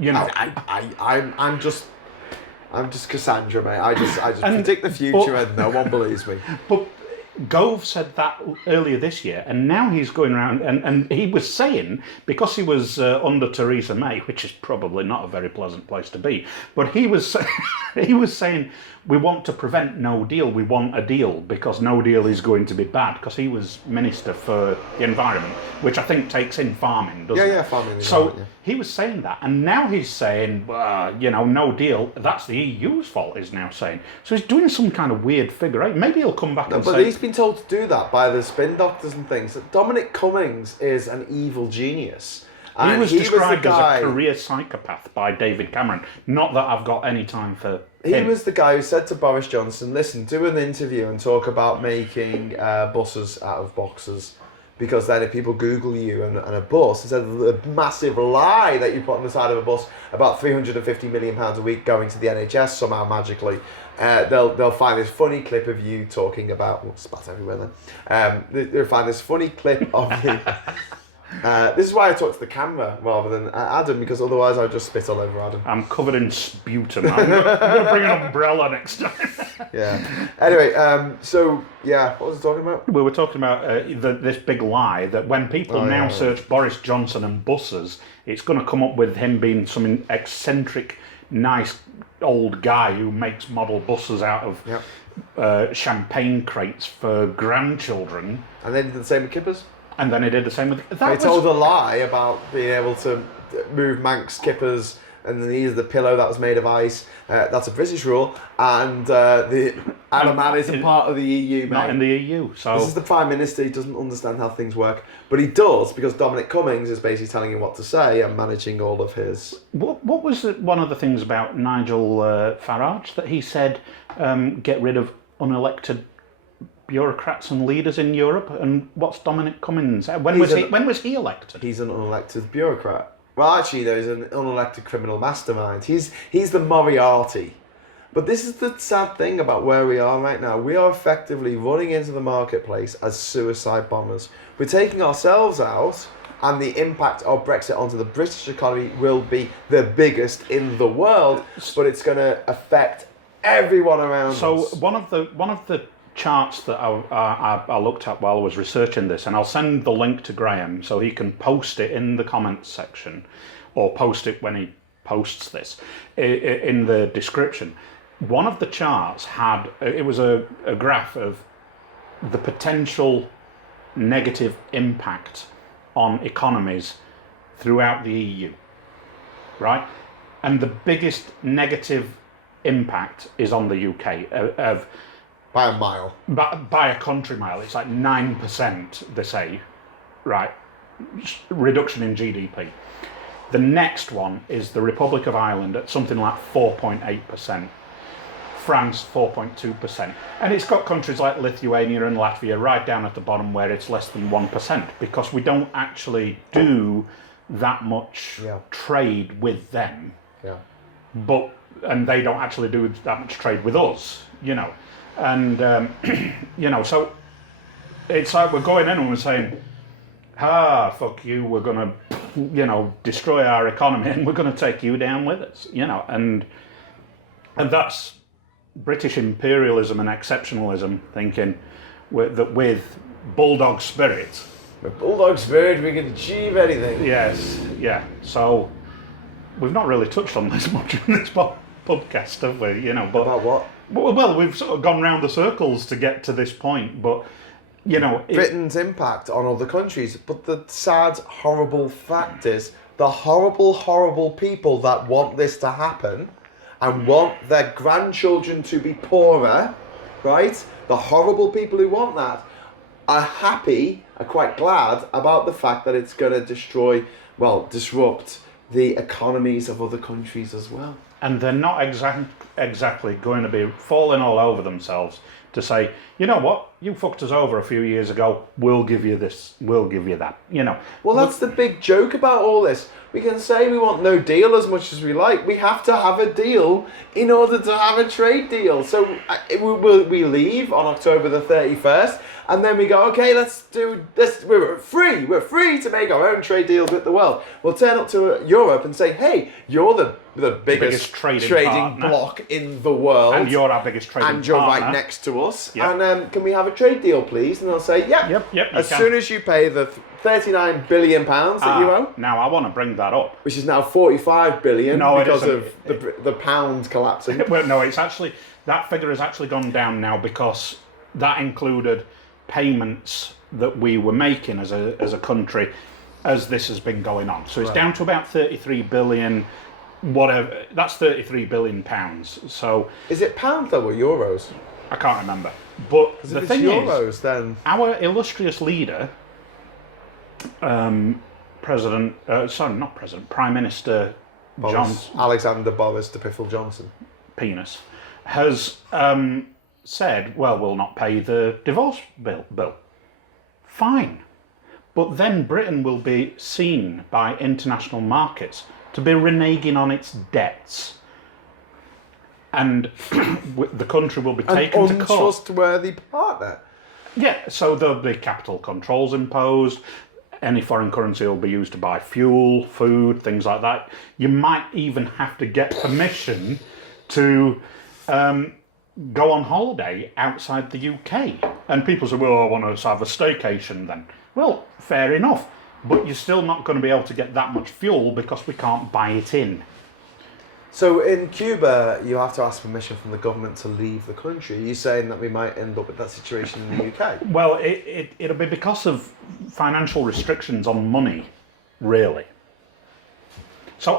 I'm just Cassandra, mate. I just predict the future and no one believes me. But Gove said that earlier this year, and now he's going around and he was saying, because he was under Theresa May, which is probably not a very pleasant place to be, but he was he was saying we want to prevent no deal, we want a deal because no deal is going to be bad, because he was Minister for the Environment, which I think takes in farming, doesn't it? Yeah, farming. So he was saying that, and now he's saying, no deal, that's the EU's fault, he's now saying. So he's doing some kind of weird figure eight. Maybe he'll come back and say... But he's been told to do that by the spin doctors and things. Dominic Cummings is an evil genius. He was described as a career psychopath by David Cameron. Not that I've got any time for him. He was the guy who said to Boris Johnson, listen, do an interview and talk about making buses out of boxes. Because then if people Google you and a bus, instead of the massive lie that you put on the side of a bus about £350 million a week going to the NHS somehow magically, they'll find this funny clip of you talking about... Oh, spat everywhere then. They'll find this funny clip of you... this is why I talk to the camera rather than Adam, because otherwise I'll just spit all over Adam. I'm covered in sputum. I'm going to bring an umbrella next time. Yeah. Anyway, what was I talking about? We were talking about this big lie that when people search Boris Johnson and buses, it's going to come up with him being some eccentric, nice old guy who makes model buses out of champagne crates for grandchildren. And they did the same with kippers. And then he did the same with... They told a lie about being able to move Manx kippers, and then he used the pillow that was made of ice. That's a British rule. And the Alaman isn't part of the EU, mate. Not in the EU, so... This is the Prime Minister. He doesn't understand how things work. But he does, because Dominic Cummings is basically telling him what to say and managing all of his... What was one of the things about Nigel Farage that he said, get rid of unelected bureaucrats and leaders in Europe? And what's Dominic Cummings? When was he elected? He's an unelected bureaucrat. Well, actually, there's an unelected criminal mastermind. He's the Moriarty. But this is the sad thing about where we are right now. We are effectively running into the marketplace as suicide bombers. We're taking ourselves out, and the impact of Brexit onto the British economy will be the biggest in the world, but it's going to affect everyone around us. So one of the charts that I looked at while I was researching this, and I'll send the link to Graham so he can post it in the comments section, or post it when he posts this in the description. One of the charts had, it was a graph of the potential negative impact on economies throughout the EU, right? And the biggest negative impact is on the UK by a mile. By a country mile. It's like 9%, they say, right? Reduction in GDP. The next one is the Republic of Ireland at something like 4.8%. France, 4.2%. And it's got countries like Lithuania and Latvia right down at the bottom where it's less than 1%, because we don't actually do that much trade with them. Yeah. And they don't actually do that much trade with us, you know. And, so it's like we're going in and we're saying, fuck you, we're going to, destroy our economy and we're going to take you down with us, and that's British imperialism and exceptionalism thinking that with bulldog spirit. With bulldog spirit, we can achieve anything. Yes, yeah. So we've not really touched on this much in this podcast, have we? But about what? Well, we've sort of gone round the circles to get to this point, but Britain's impact on other countries. But the sad, horrible fact is the horrible, horrible people that want this to happen and want their grandchildren to be poorer, right? The horrible people who want that are happy, are quite glad about the fact that it's going to disrupt the economies of other countries as well. And they're not exactly going to be falling all over themselves to say, you know what, you fucked us over a few years ago, we'll give you this, we'll give you that, Well, that's the big joke about all this. We can say we want no deal as much as we like. We have to have a deal in order to have a trade deal. So we leave on October the 31st, and then we go, okay, let's do this. We're free to make our own trade deals with the world. We'll turn up to Europe and say, hey, you're the the biggest trading partner. bloc in the world. And you're our biggest trading partner. And you're right next to us. Yep. And can we have a trade deal, please? And they'll say, Yep. As soon as you pay the £39 billion that you owe. Now, I want to bring that up. Which is now $45 billion because it of the pound collapsing. Well, no, it's actually, that figure has actually gone down now because that included payments that we were making as a country as this has been going on. So it's down to about 33 billion, whatever. That's 33 billion pounds. So is it pounds though or euros? I can't remember. But the thing euros, is, then our illustrious leader, Prime Minister Alexander Boris de Piffle Johnson, penis, has said, well, we'll not pay the divorce bill. Fine. But then Britain will be seen by international markets to be reneging on its debts. And the country will be taken to court. An untrustworthy partner. Yeah, so there'll be capital controls imposed. Any foreign currency will be used to buy fuel, food, things like that. You might even have to get permission to go on holiday outside the UK. And people say, well, I want to have a staycation then. Well, fair enough. But you're still not going to be able to get that much fuel because we can't buy it in. So in Cuba, you have to ask permission from the government to leave the country. Are you saying that we might end up with that situation in the UK? Well, it'll be because of financial restrictions on money, really. So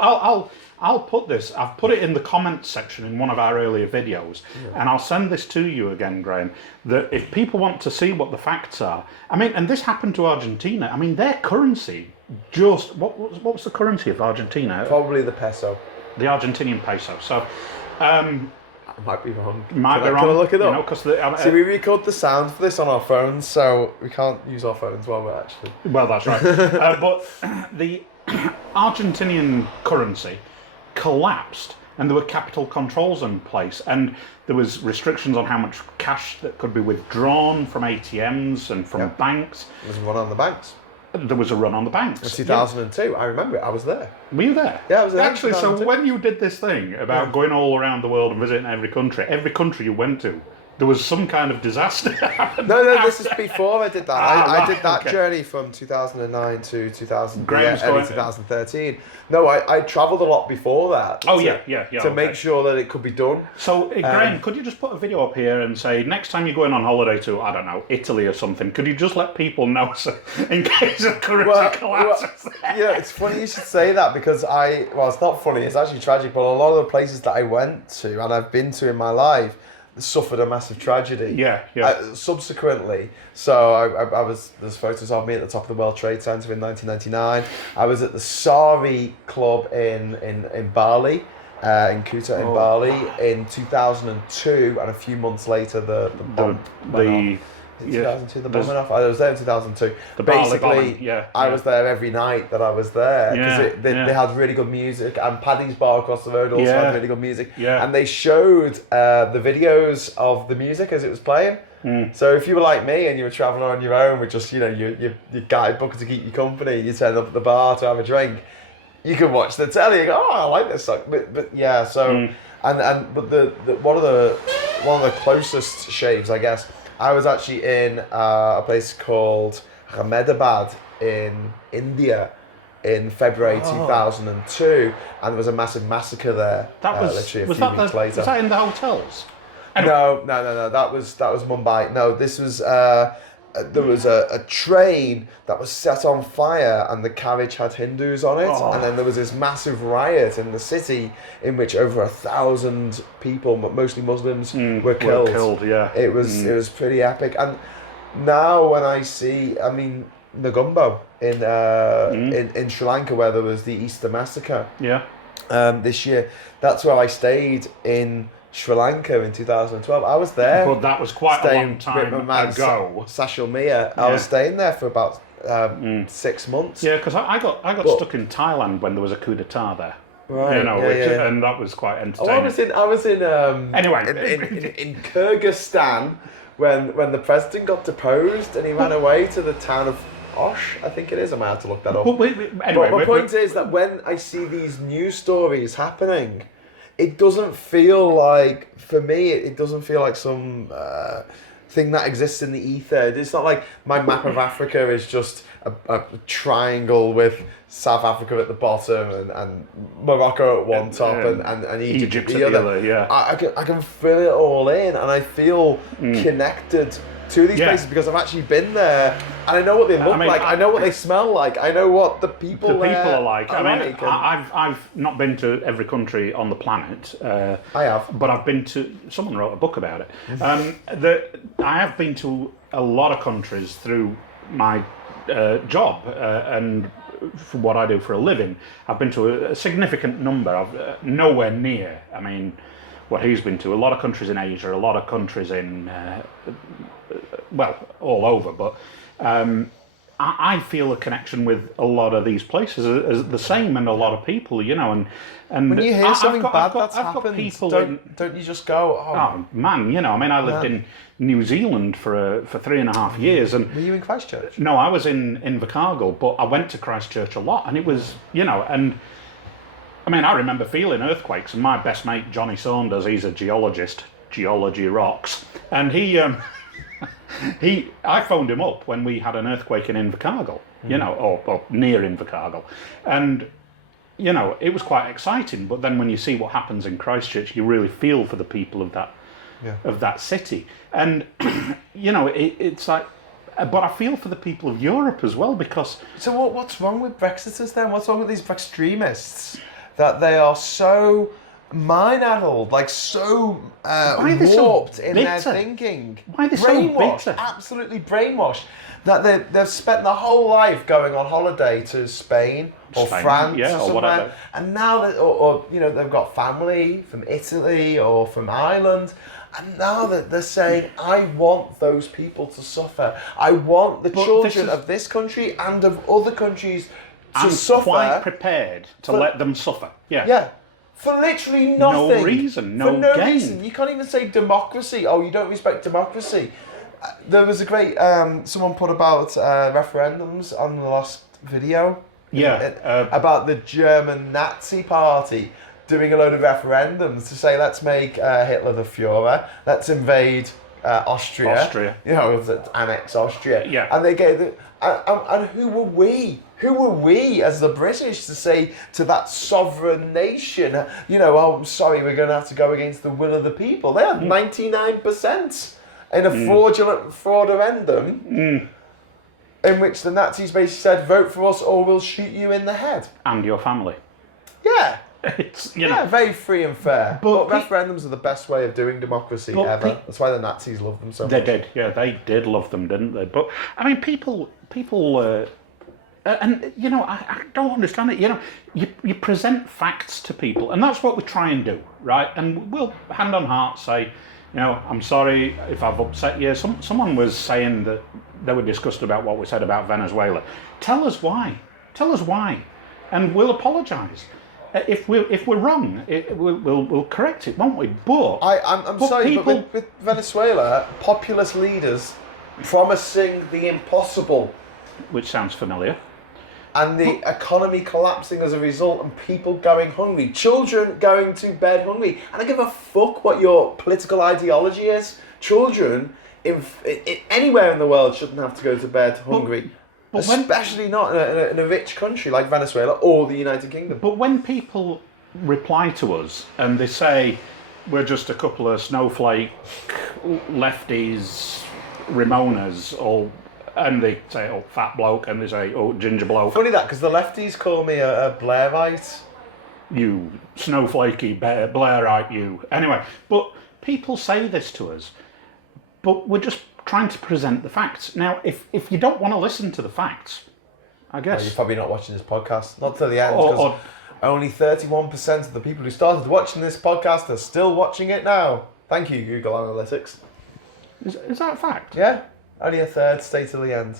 I'll put this. I've put it in the comments section in one of our earlier videos, and I'll send this to you again, Graham. That if people want to see what the facts are, I mean, and this happened to Argentina. I mean, their currency just what was the currency of Argentina? Probably the peso. The Argentinian peso. So, I might be wrong. Can I look it up? You know, See, we record the sound for this on our phones, so we can't use our phones while we're actually. Well, that's right. But the Argentinian currency collapsed, and there were capital controls in place, and there was restrictions on how much cash that could be withdrawn from ATMs and from banks. There was a run on the banks. There was a run on the banks. In 2002, I remember it. I was there. Were you there? Yeah, I was there. Actually, so when you did this thing about going all around the world and visiting every country you went to, there was some kind of disaster. No, this is before I did that. I did that journey from 2009 to 2013. No, I travelled a lot before that. To make sure that it could be done. So, Graham, could you just put a video up here and say, next time you're going on holiday to, I don't know, Italy or something, could you just let people know so, in case the currency collapses? Yeah, it's funny you should say that because it's not funny, it's actually tragic, but a lot of the places that I went to and I've been to in my life suffered a massive tragedy. Subsequently, so there's photos of me at the top of the World Trade Center in 1999. I was at the Sari Club in Bali, in Kuta in Bali in 2002, and a few months later the bomb went off. 2002, the bomb went off. I was there in 2002. Basically, I was there every night that I was there because they had really good music, and Paddy's Bar across the road also had really good music. And they showed the videos of the music as it was playing. So if you were like me and you were traveling on your own with just your guidebook to keep you company, you turn up at the bar to have a drink, you could watch the telly and go, oh, I like this song. But yeah, so but the one of the closest shaves, I guess. I was actually in a place called Ahmedabad in India in February 2002, and there was a massive massacre there. That was literally a few weeks later. Was that in the hotels? No. That was Mumbai. No, this was there was a train that was set on fire, and the carriage had Hindus on it, and then there was this massive riot in the city in which over 1,000 people, mostly Muslims, were killed. It was pretty epic. And now when I see, I mean, Negombo in Sri Lanka, where there was the Easter massacre. This year, that's where I stayed in Sri Lanka in 2012. I was there. But that was quite a long time ago. Sashil Mia. I was staying there for about 6 months. Yeah, because I got stuck in Thailand when there was a coup d'etat there. Right. And that was quite entertaining. I was in anyway in Kyrgyzstan when the president got deposed and he ran away to the town of Osh, I think it is. I might have to look that up. But anyway, but my point is that when I see these news stories happening, it doesn't feel like, for me, it doesn't feel like some thing that exists in the ether. It's not like my map of Africa is just a triangle with South Africa at the bottom and Morocco at one top and Egypt at the other. Yeah. I can fill it all in, and I feel connected to these places because I've actually been there and I know what they look like. I know what they smell like. I know what the people are like. I've not been to every country on the planet. I have, but I've been to. Someone wrote a book about it. I have been to a lot of countries through my job and for what I do for a living. I've been to a significant number of nowhere near. I mean, what he's been to, a lot of countries in Asia, a lot of countries in, all over, but I feel a connection with a lot of these places as the same, and a lot of people, and when you hear something bad that's happened, don't you just go, oh man, I lived in New Zealand for 3.5 years, and were you in Christchurch? No, I was in Invercargill, but I went to Christchurch a lot, and it was, and I remember feeling earthquakes, and my best mate Johnny Saunders, he's a geologist, geology rocks, and I phoned him up when we had an earthquake in Invercargill, or near Invercargill, and it was quite exciting. But then when you see what happens in Christchurch, you really feel for the people of that city, and it's like. But I feel for the people of Europe as well, because. So what's wrong with Brexiters then? What's wrong with these extremists that they are so mind-addled, like so warped in their thinking? Why are they so bitter? Absolutely brainwashed. That they've spent their whole life going on holiday to Spain or France or somewhere, whatever. And now they've got family from Italy or from Ireland, and now that they're saying, I want those people to suffer. I want the children of this country and of other countries to suffer. I'm quite prepared to let them suffer. Yeah. Yeah. For literally nothing. No reason, For no gain. reason. You can't even say democracy. Oh, you don't respect democracy. There was a great, someone put about referendums on the last video. Yeah. About the German Nazi party doing a load of referendums to say, let's make Hitler the Führer, let's invade Austria. Annex Austria. Yeah. And they gave and who were we? Who were we as the British to say to that sovereign nation, I'm sorry, we're going to have to go against the will of the people? They had 99% in a fraudulent fraudulendum in which the Nazis basically said, vote for us or we'll shoot you in the head. And your family. Yeah. It's, very free and fair. But referendums are the best way of doing democracy ever. That's why the Nazis loved them so much. They did, they did love them, didn't they? But, people... and I don't understand it. You present facts to people, and that's what we try and do, right? And we'll hand on heart say, I'm sorry if I've upset you. Someone was saying that they were disgusted about what we said about Venezuela. Tell us why, and we'll apologise. If we're wrong, we'll correct it, won't we? But I'm sorry, but with Venezuela, populist leaders promising the impossible, which sounds familiar. And the economy collapsing as a result, and people going hungry, children going to bed hungry. And I give a fuck what your political ideology is. Children, anywhere in the world, shouldn't have to go to bed hungry. Especially not in a rich country like Venezuela or the United Kingdom. But when people reply to us and they say, we're just a couple of snowflake lefties, Ramonas, and they say, fat bloke, and they say, ginger bloke. Funny that, because the lefties call me a Blairite. You snowflakey Blairite, you. Anyway, but people say this to us, but we're just trying to present the facts. Now, if you don't want to listen to the facts, I guess... Well, you're probably not watching this podcast. Not to the end, because only 31% of the people who started watching this podcast are still watching it now. Thank you, Google Analytics. Is that a fact? Yeah. Only a third stay to the end.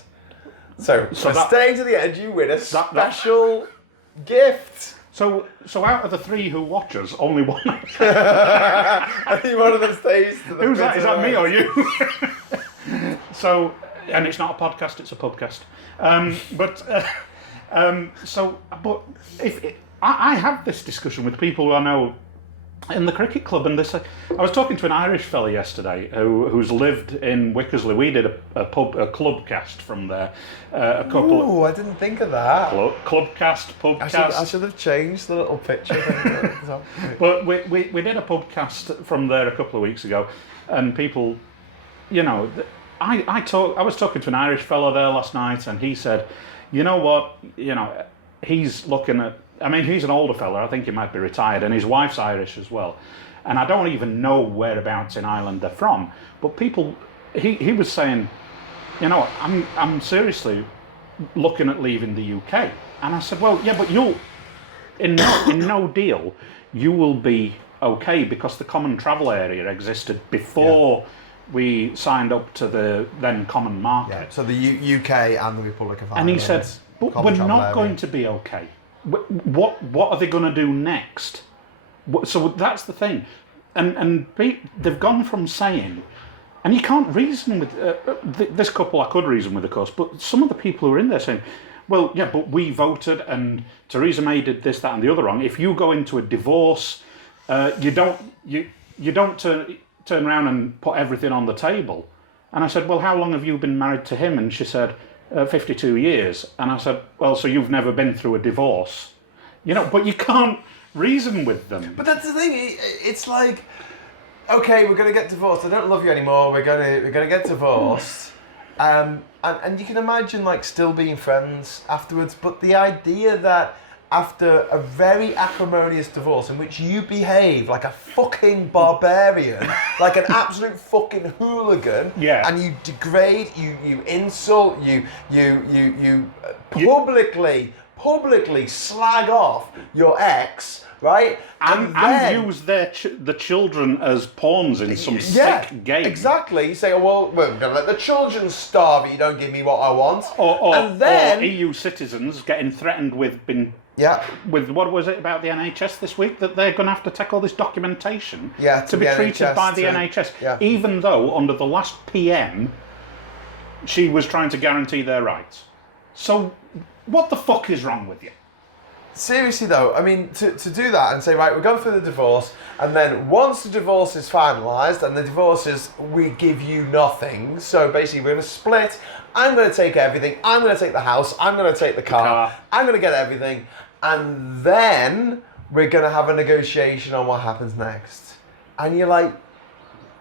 So staying to the end, you win a special gift. So out of the 3 who watch us, only one. I think one of them stays to the Who's that? Is that me or you? So And it's not a podcast; it's a PUBCAST. I have this discussion with people who I know in the cricket club, and I was talking to an Irish fella yesterday who's lived in Wickersley. We did a clubcast from there. A couple. Ooh, I didn't think of that. Clubcast, PUBCAST. I should have changed the little picture. But we did a PUBCAST from there a couple of weeks ago, and people, I was talking to an Irish fella there last night, and he said, you know what, he's looking at. I mean, he's an older fella. I think he might be retired, and his wife's Irish as well. And I don't even know whereabouts in Ireland they're from. But people, he was saying, I'm seriously looking at leaving the UK. And I said, well, yeah, but you'll, in no deal, you will be okay because the common travel area existed before we signed up to the then common market. Yeah. So the UK and the Republic of And Ireland. he said, but we're not going to be okay. What are they going to do next? So that's the thing, and they've gone from saying, and you can't reason with this couple. I could reason with, of course, but some of the people who are in there saying, well, yeah, but we voted, and Theresa May did this, that, and the other wrong. If you go into a divorce, you don't turn around and put everything on the table. And I said, well, how long have you been married to him? And she said, 52 years. And I said, well, so you've never been through a divorce. But you can't reason with them. But that's the thing, it's like, okay, we're going to get divorced, I don't love you anymore, we're going to get divorced. And you can imagine, like, still being friends afterwards, but the idea that after a very acrimonious divorce in which you behave like a fucking barbarian, like an absolute fucking hooligan, and you degrade, you insult, you publicly slag off your ex, right? And use the children as pawns in some sick game. Exactly. You say, oh, well, we're going to let the children starve if you don't give me what I want. Or EU citizens getting threatened with with what was it about the NHS this week, that they're going to have to take all this documentation to be treated by the NHS, even though under the last PM she was trying to guarantee their rights. So what the fuck is wrong with you? Seriously though, I mean, to do that and say, right, we're going for the divorce, and then once the divorce is finalised, and the divorce is, we give you nothing, so basically we're going to split, I'm going to take everything, I'm going to take the house, I'm going to take the car. I'm going to get everything, and then we're going to have a negotiation on what happens next. And you're like,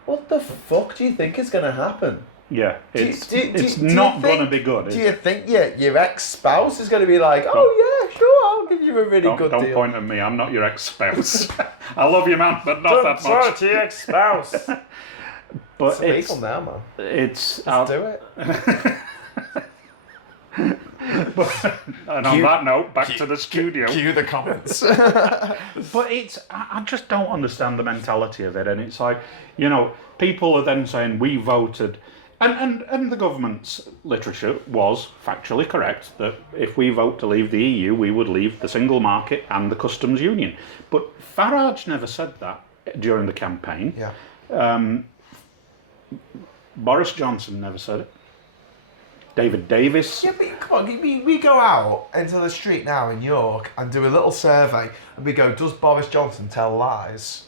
what the fuck do you think is going to happen? Yeah, it's not going to be good. Do you think your ex-spouse is going to be like, oh yeah, sure, I'll give you a really good deal? Don't point at me, I'm not your ex-spouse. I love you, man, but not that much. Don't to your ex-spouse. But it's illegal now, man. Let's do it. And on that note, back to the studio. Cue the comments. But I just don't understand the mentality of it, and it's like, people are then saying we voted, and the government's literature was factually correct that if we vote to leave the EU, we would leave the single market and the customs union. But Farage never said that during the campaign. Yeah. Boris Johnson never said it. David Davis. Yeah, but come on, we go out into the street now in York and do a little survey, and we go, does Boris Johnson tell lies?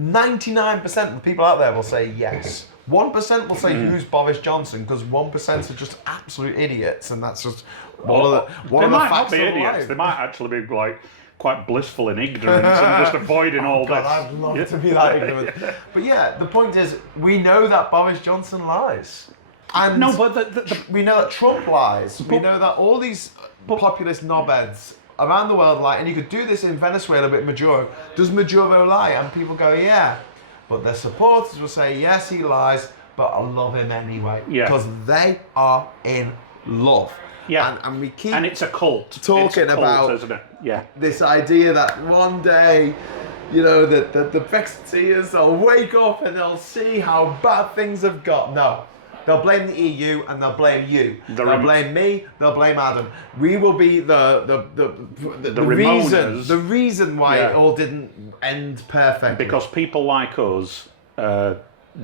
99% of the people out there will say yes. 1% will say who's Boris Johnson, because 1% are just absolute idiots, and that's just one of the facts of life. They might not be idiots. They might actually be like quite blissful in ignorance and just avoiding all God, this. I'd love to be that ignorant. But yeah, the point is, we know that Boris Johnson lies. And no, but we know that Trump lies. We know that all these populist knobheads around the world lie. And you could do this in Venezuela with Maduro. Does Maduro lie? And people go, yeah. But their supporters will say, yes, he lies, but I love him anyway. Yeah. Because they are in love. Yeah. And we keep... And it's a cult. Talking about isn't it? Yeah. This idea that one day, that the Brexiteers will wake up and they'll see how bad things have got. No. They'll blame the EU and they'll blame you. They'll blame me. They'll blame Adam. We will be the reason why it all didn't end perfectly. Because people like us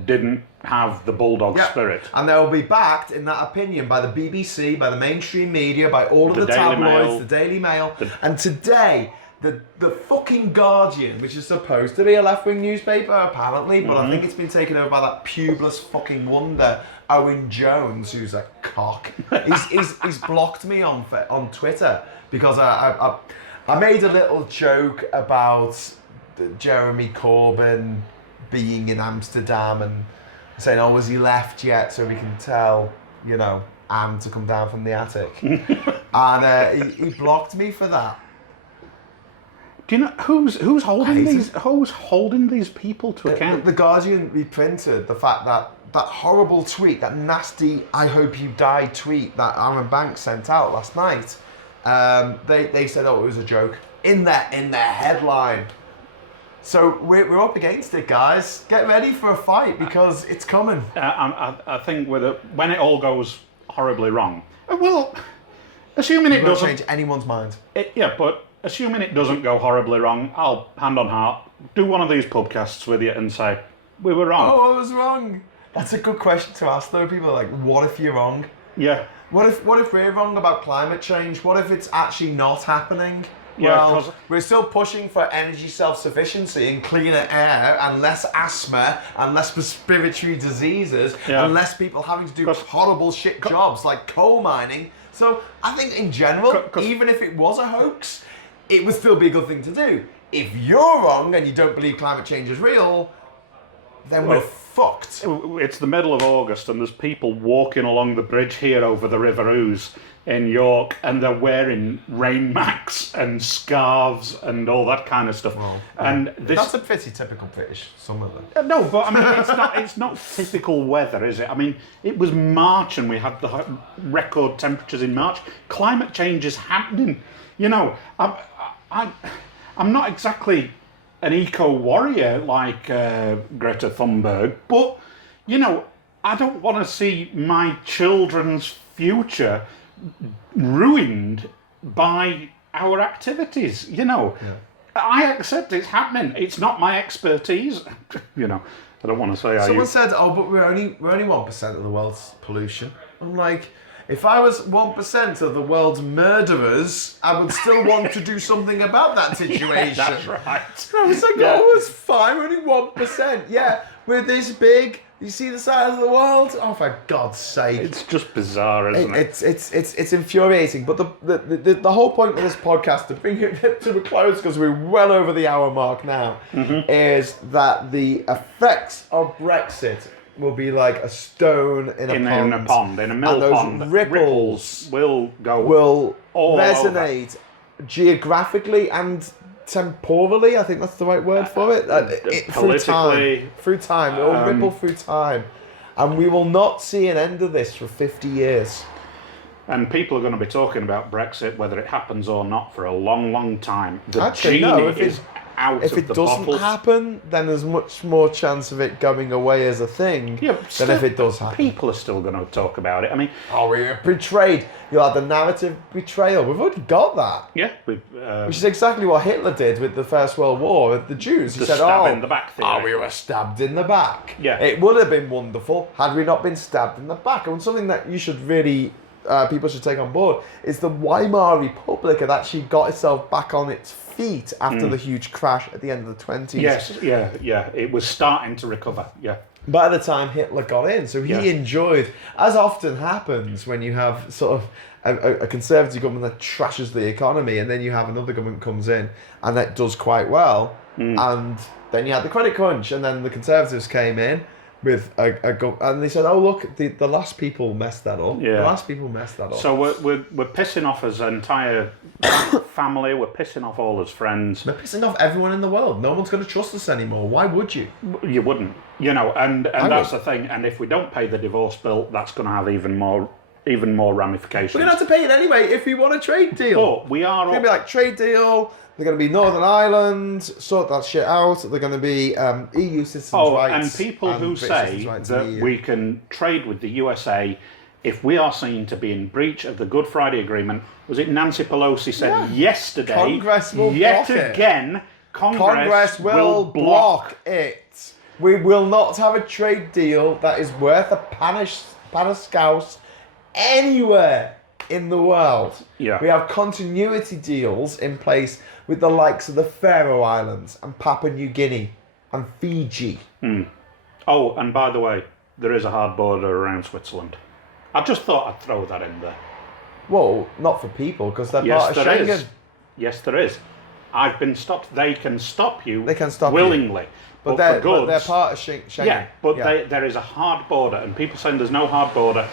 didn't have the bulldog spirit. And they'll be backed, in that opinion, by the BBC, by the mainstream media, by all of the Daily tabloids, Mail. the Daily Mail. And today, the fucking Guardian, which is supposed to be a left-wing newspaper, apparently, but I think it's been taken over by that pubeless fucking wonder, Owen Jones, who's a cock. He's blocked me on Twitter because I made a little joke about Jeremy Corbyn being in Amsterdam and saying, oh, has he left yet so we can tell, Anne to come down from the attic. And he blocked me for that. Do you know who's holding these people to account? The Guardian reprinted the fact that horrible tweet, that nasty "I hope you die" tweet that Aaron Banks sent out last night. They said, oh, it was a joke in their headline. So we're up against it, guys. Get ready for a fight because it's coming. I think when it all goes horribly wrong, well, assuming it doesn't change anyone's mind. But assuming it doesn't go horribly wrong, I'll, hand on heart, do one of these podcasts with you and say we were wrong. Oh, I was wrong. That's a good question to ask, though. People are like, what if you're wrong? Yeah. What if we're wrong about climate change? What if it's actually not happening? Yeah, well, we're still pushing for energy self-sufficiency and cleaner air and less asthma and less respiratory diseases and less people having to do horrible shit jobs like coal mining. So I think in general, even if it was a hoax, it would still be a good thing to do. If you're wrong and you don't believe climate change is real, then we're fucked. It's the middle of August and there's people walking along the bridge here over the River Ouse in York and they're wearing rain macs and scarves and all that kind of stuff. Well, and that's a pretty typical British summer, though. No, but I mean, it's not typical weather, is it? I mean, it was March and we had the record temperatures in March. Climate change is happening. I'm not exactly an eco-warrior like Greta Thunberg, but, I don't want to see my children's future ruined by our activities, I accept it's happening. It's not my expertise, I don't want to say Someone said, oh, but we're only 1% of the world's pollution. I'm like, if I was 1% of the world's murderers, I would still want to do something about that situation. Yeah, that's right. I was like, oh, it's fine, we're only 1%. Yeah, we're this big. You see the size of the world? Oh, for God's sake! It's just bizarre, isn't it? It's infuriating. But the whole point of this podcast, to bring it to a close, because we're well over the hour mark now, is that the effects of Brexit will be like a stone in a pond, in a mill pond. And those ripples will resonate geographically and temporally. I think that's the right word for it. Through time, it will ripple through time, and we will not see an end of this for 50 years. And people are going to be talking about Brexit, whether it happens or not, for a long, long time. If it doesn't happen, then there's much more chance of it going away as a thing than if it does happen. People are still going to talk about it. I mean, we're betrayed. You'll have the narrative betrayal. We've already got that. Yeah, which is exactly what Hitler did with the First World War with the Jews. He said, stab in the back theory. we were stabbed in the back. Yeah, it would have been wonderful had we not been stabbed in the back. And something that you should really people should take on board is the Weimar Republic had actually got itself back on its feet after the huge crash at the end of the 20s. Yes, yeah. It was starting to recover, yeah. By the time Hitler got in, so he enjoyed, as often happens when you have sort of a conservative government that trashes the economy, and then you have another government comes in and that does quite well, and then you had the credit crunch, and then the Conservatives came in with and they said, oh look, the last people messed that up. Yeah. The last people messed that up. So we're pissing off his entire family. We're pissing off all his friends. We're pissing off everyone in the world. No one's going to trust us anymore. Why would you? You wouldn't. And that's the thing. And if we don't pay the divorce bill, that's going to have even more ramifications. We're going to have to pay it anyway if we want a trade deal. But we are. It's going to be like trade deal. They're going to be Northern Ireland, sort that shit out. They're going to be EU citizens' rights. And people who say that we can trade with the USA if we are seen to be in breach of the Good Friday Agreement. Was it Nancy Pelosi said yesterday? Congress will yet block again, it. Congress will block it. We will not have a trade deal that is worth a Panascouse anywhere in the world. Yeah. We have continuity deals in place with the likes of the Faroe Islands and Papua New Guinea and Fiji. Oh, and by the way, there is a hard border around Switzerland. I just thought I'd throw that in there. Well, not for people, because they're part of Schengen. Is. Yes, there is. I've been stopped. They can stop you. They can stop willingly. But for goods, they're part of Schengen. Yeah, but there is a hard border, and people saying there's no hard border.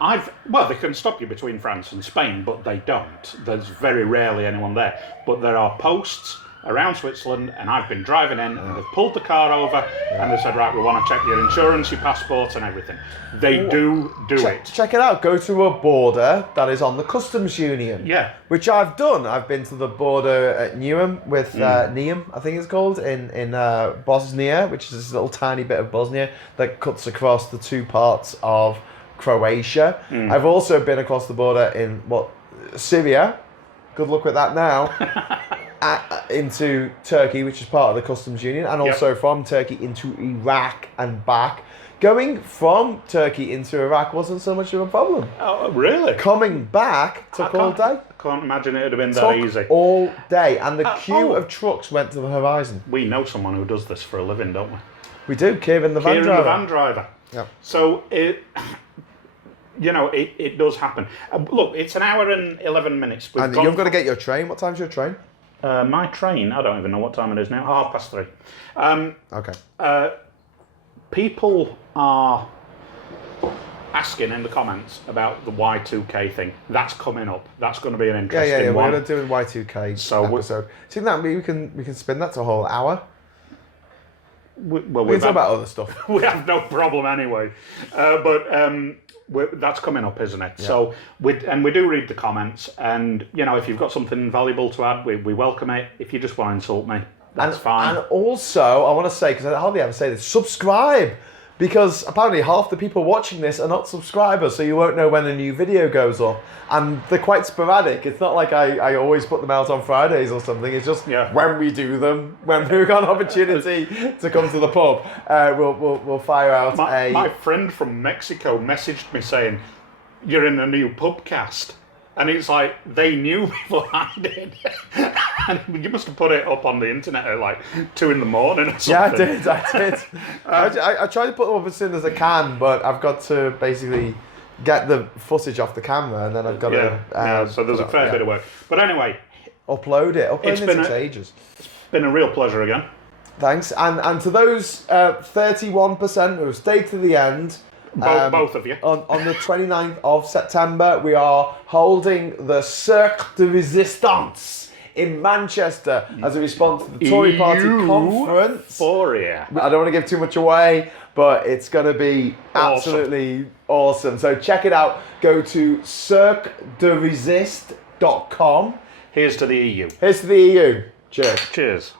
They can stop you between France and Spain, but they don't. There's very rarely anyone there. But there are posts around Switzerland, and I've been driving in, and they've pulled the car over, and they said, right, we want to check your insurance, your passports, and everything. They do it. Check it out. Go to a border that is on the customs union. Yeah. Which I've done. I've been to the border at Newham with Neum, I think it's called, in Bosnia, which is this little tiny bit of Bosnia that cuts across the two parts of Croatia. I've also been across the border in, Syria. Good luck with that now. Into Turkey, which is part of the customs union, and also from Turkey into Iraq and back. Going from Turkey into Iraq wasn't so much of a problem. Oh, really? Coming back took all day. I can't imagine it would have been that easy. All day, and the queue of trucks went to the horizon. We know someone who does this for a living, don't we? We do, Kieran the van driver. Yeah. So it does happen. Look, it's an hour and 11 minutes. And you've got to get your train. What time's your train? My train, I don't even know what time it is now. 3:30. Okay. People are asking in the comments about the Y2K thing. That's coming up. That's going to be an interesting one. We're going to do a Y2K episode. Do you think that we can spin that to a whole hour? We can talk about other stuff. We have no problem anyway. That's coming up, isn't it? Yeah. So we do read the comments, and if you've got something valuable to add, we welcome it. If you just want to insult me, that's fine. And also, I want to say, because I hardly ever say this, subscribe, because apparently half the people watching this are not subscribers, so you won't know when a new video goes up, and they're quite sporadic. It's not like I always put them out on Fridays or something. It's just when we do them, when we've got an opportunity to come to the pub, we'll fire out My friend from Mexico messaged me saying, "You're in a new PUBCAST." And it's like, they knew before I did. And you must have put it up on the internet at like 2 a.m. or something. Yeah, I did. I try to put them up as soon as I can, but I've got to basically get the footage off the camera, and then I've got to... so there's a fair bit of work. But anyway... Upload it. Uploading it takes ages. It's been a real pleasure again. Thanks. And to those 31% who stayed to the end... Both of you. On the 29th of September, we are holding the Cercle de Resistance in Manchester as a response to the Tory Party conference. Euphoria. I don't want to give too much away, but it's going to be absolutely awesome. So check it out. Go to cerclederesist.com. Here's to the EU. Here's to the EU. Cheers. Cheers.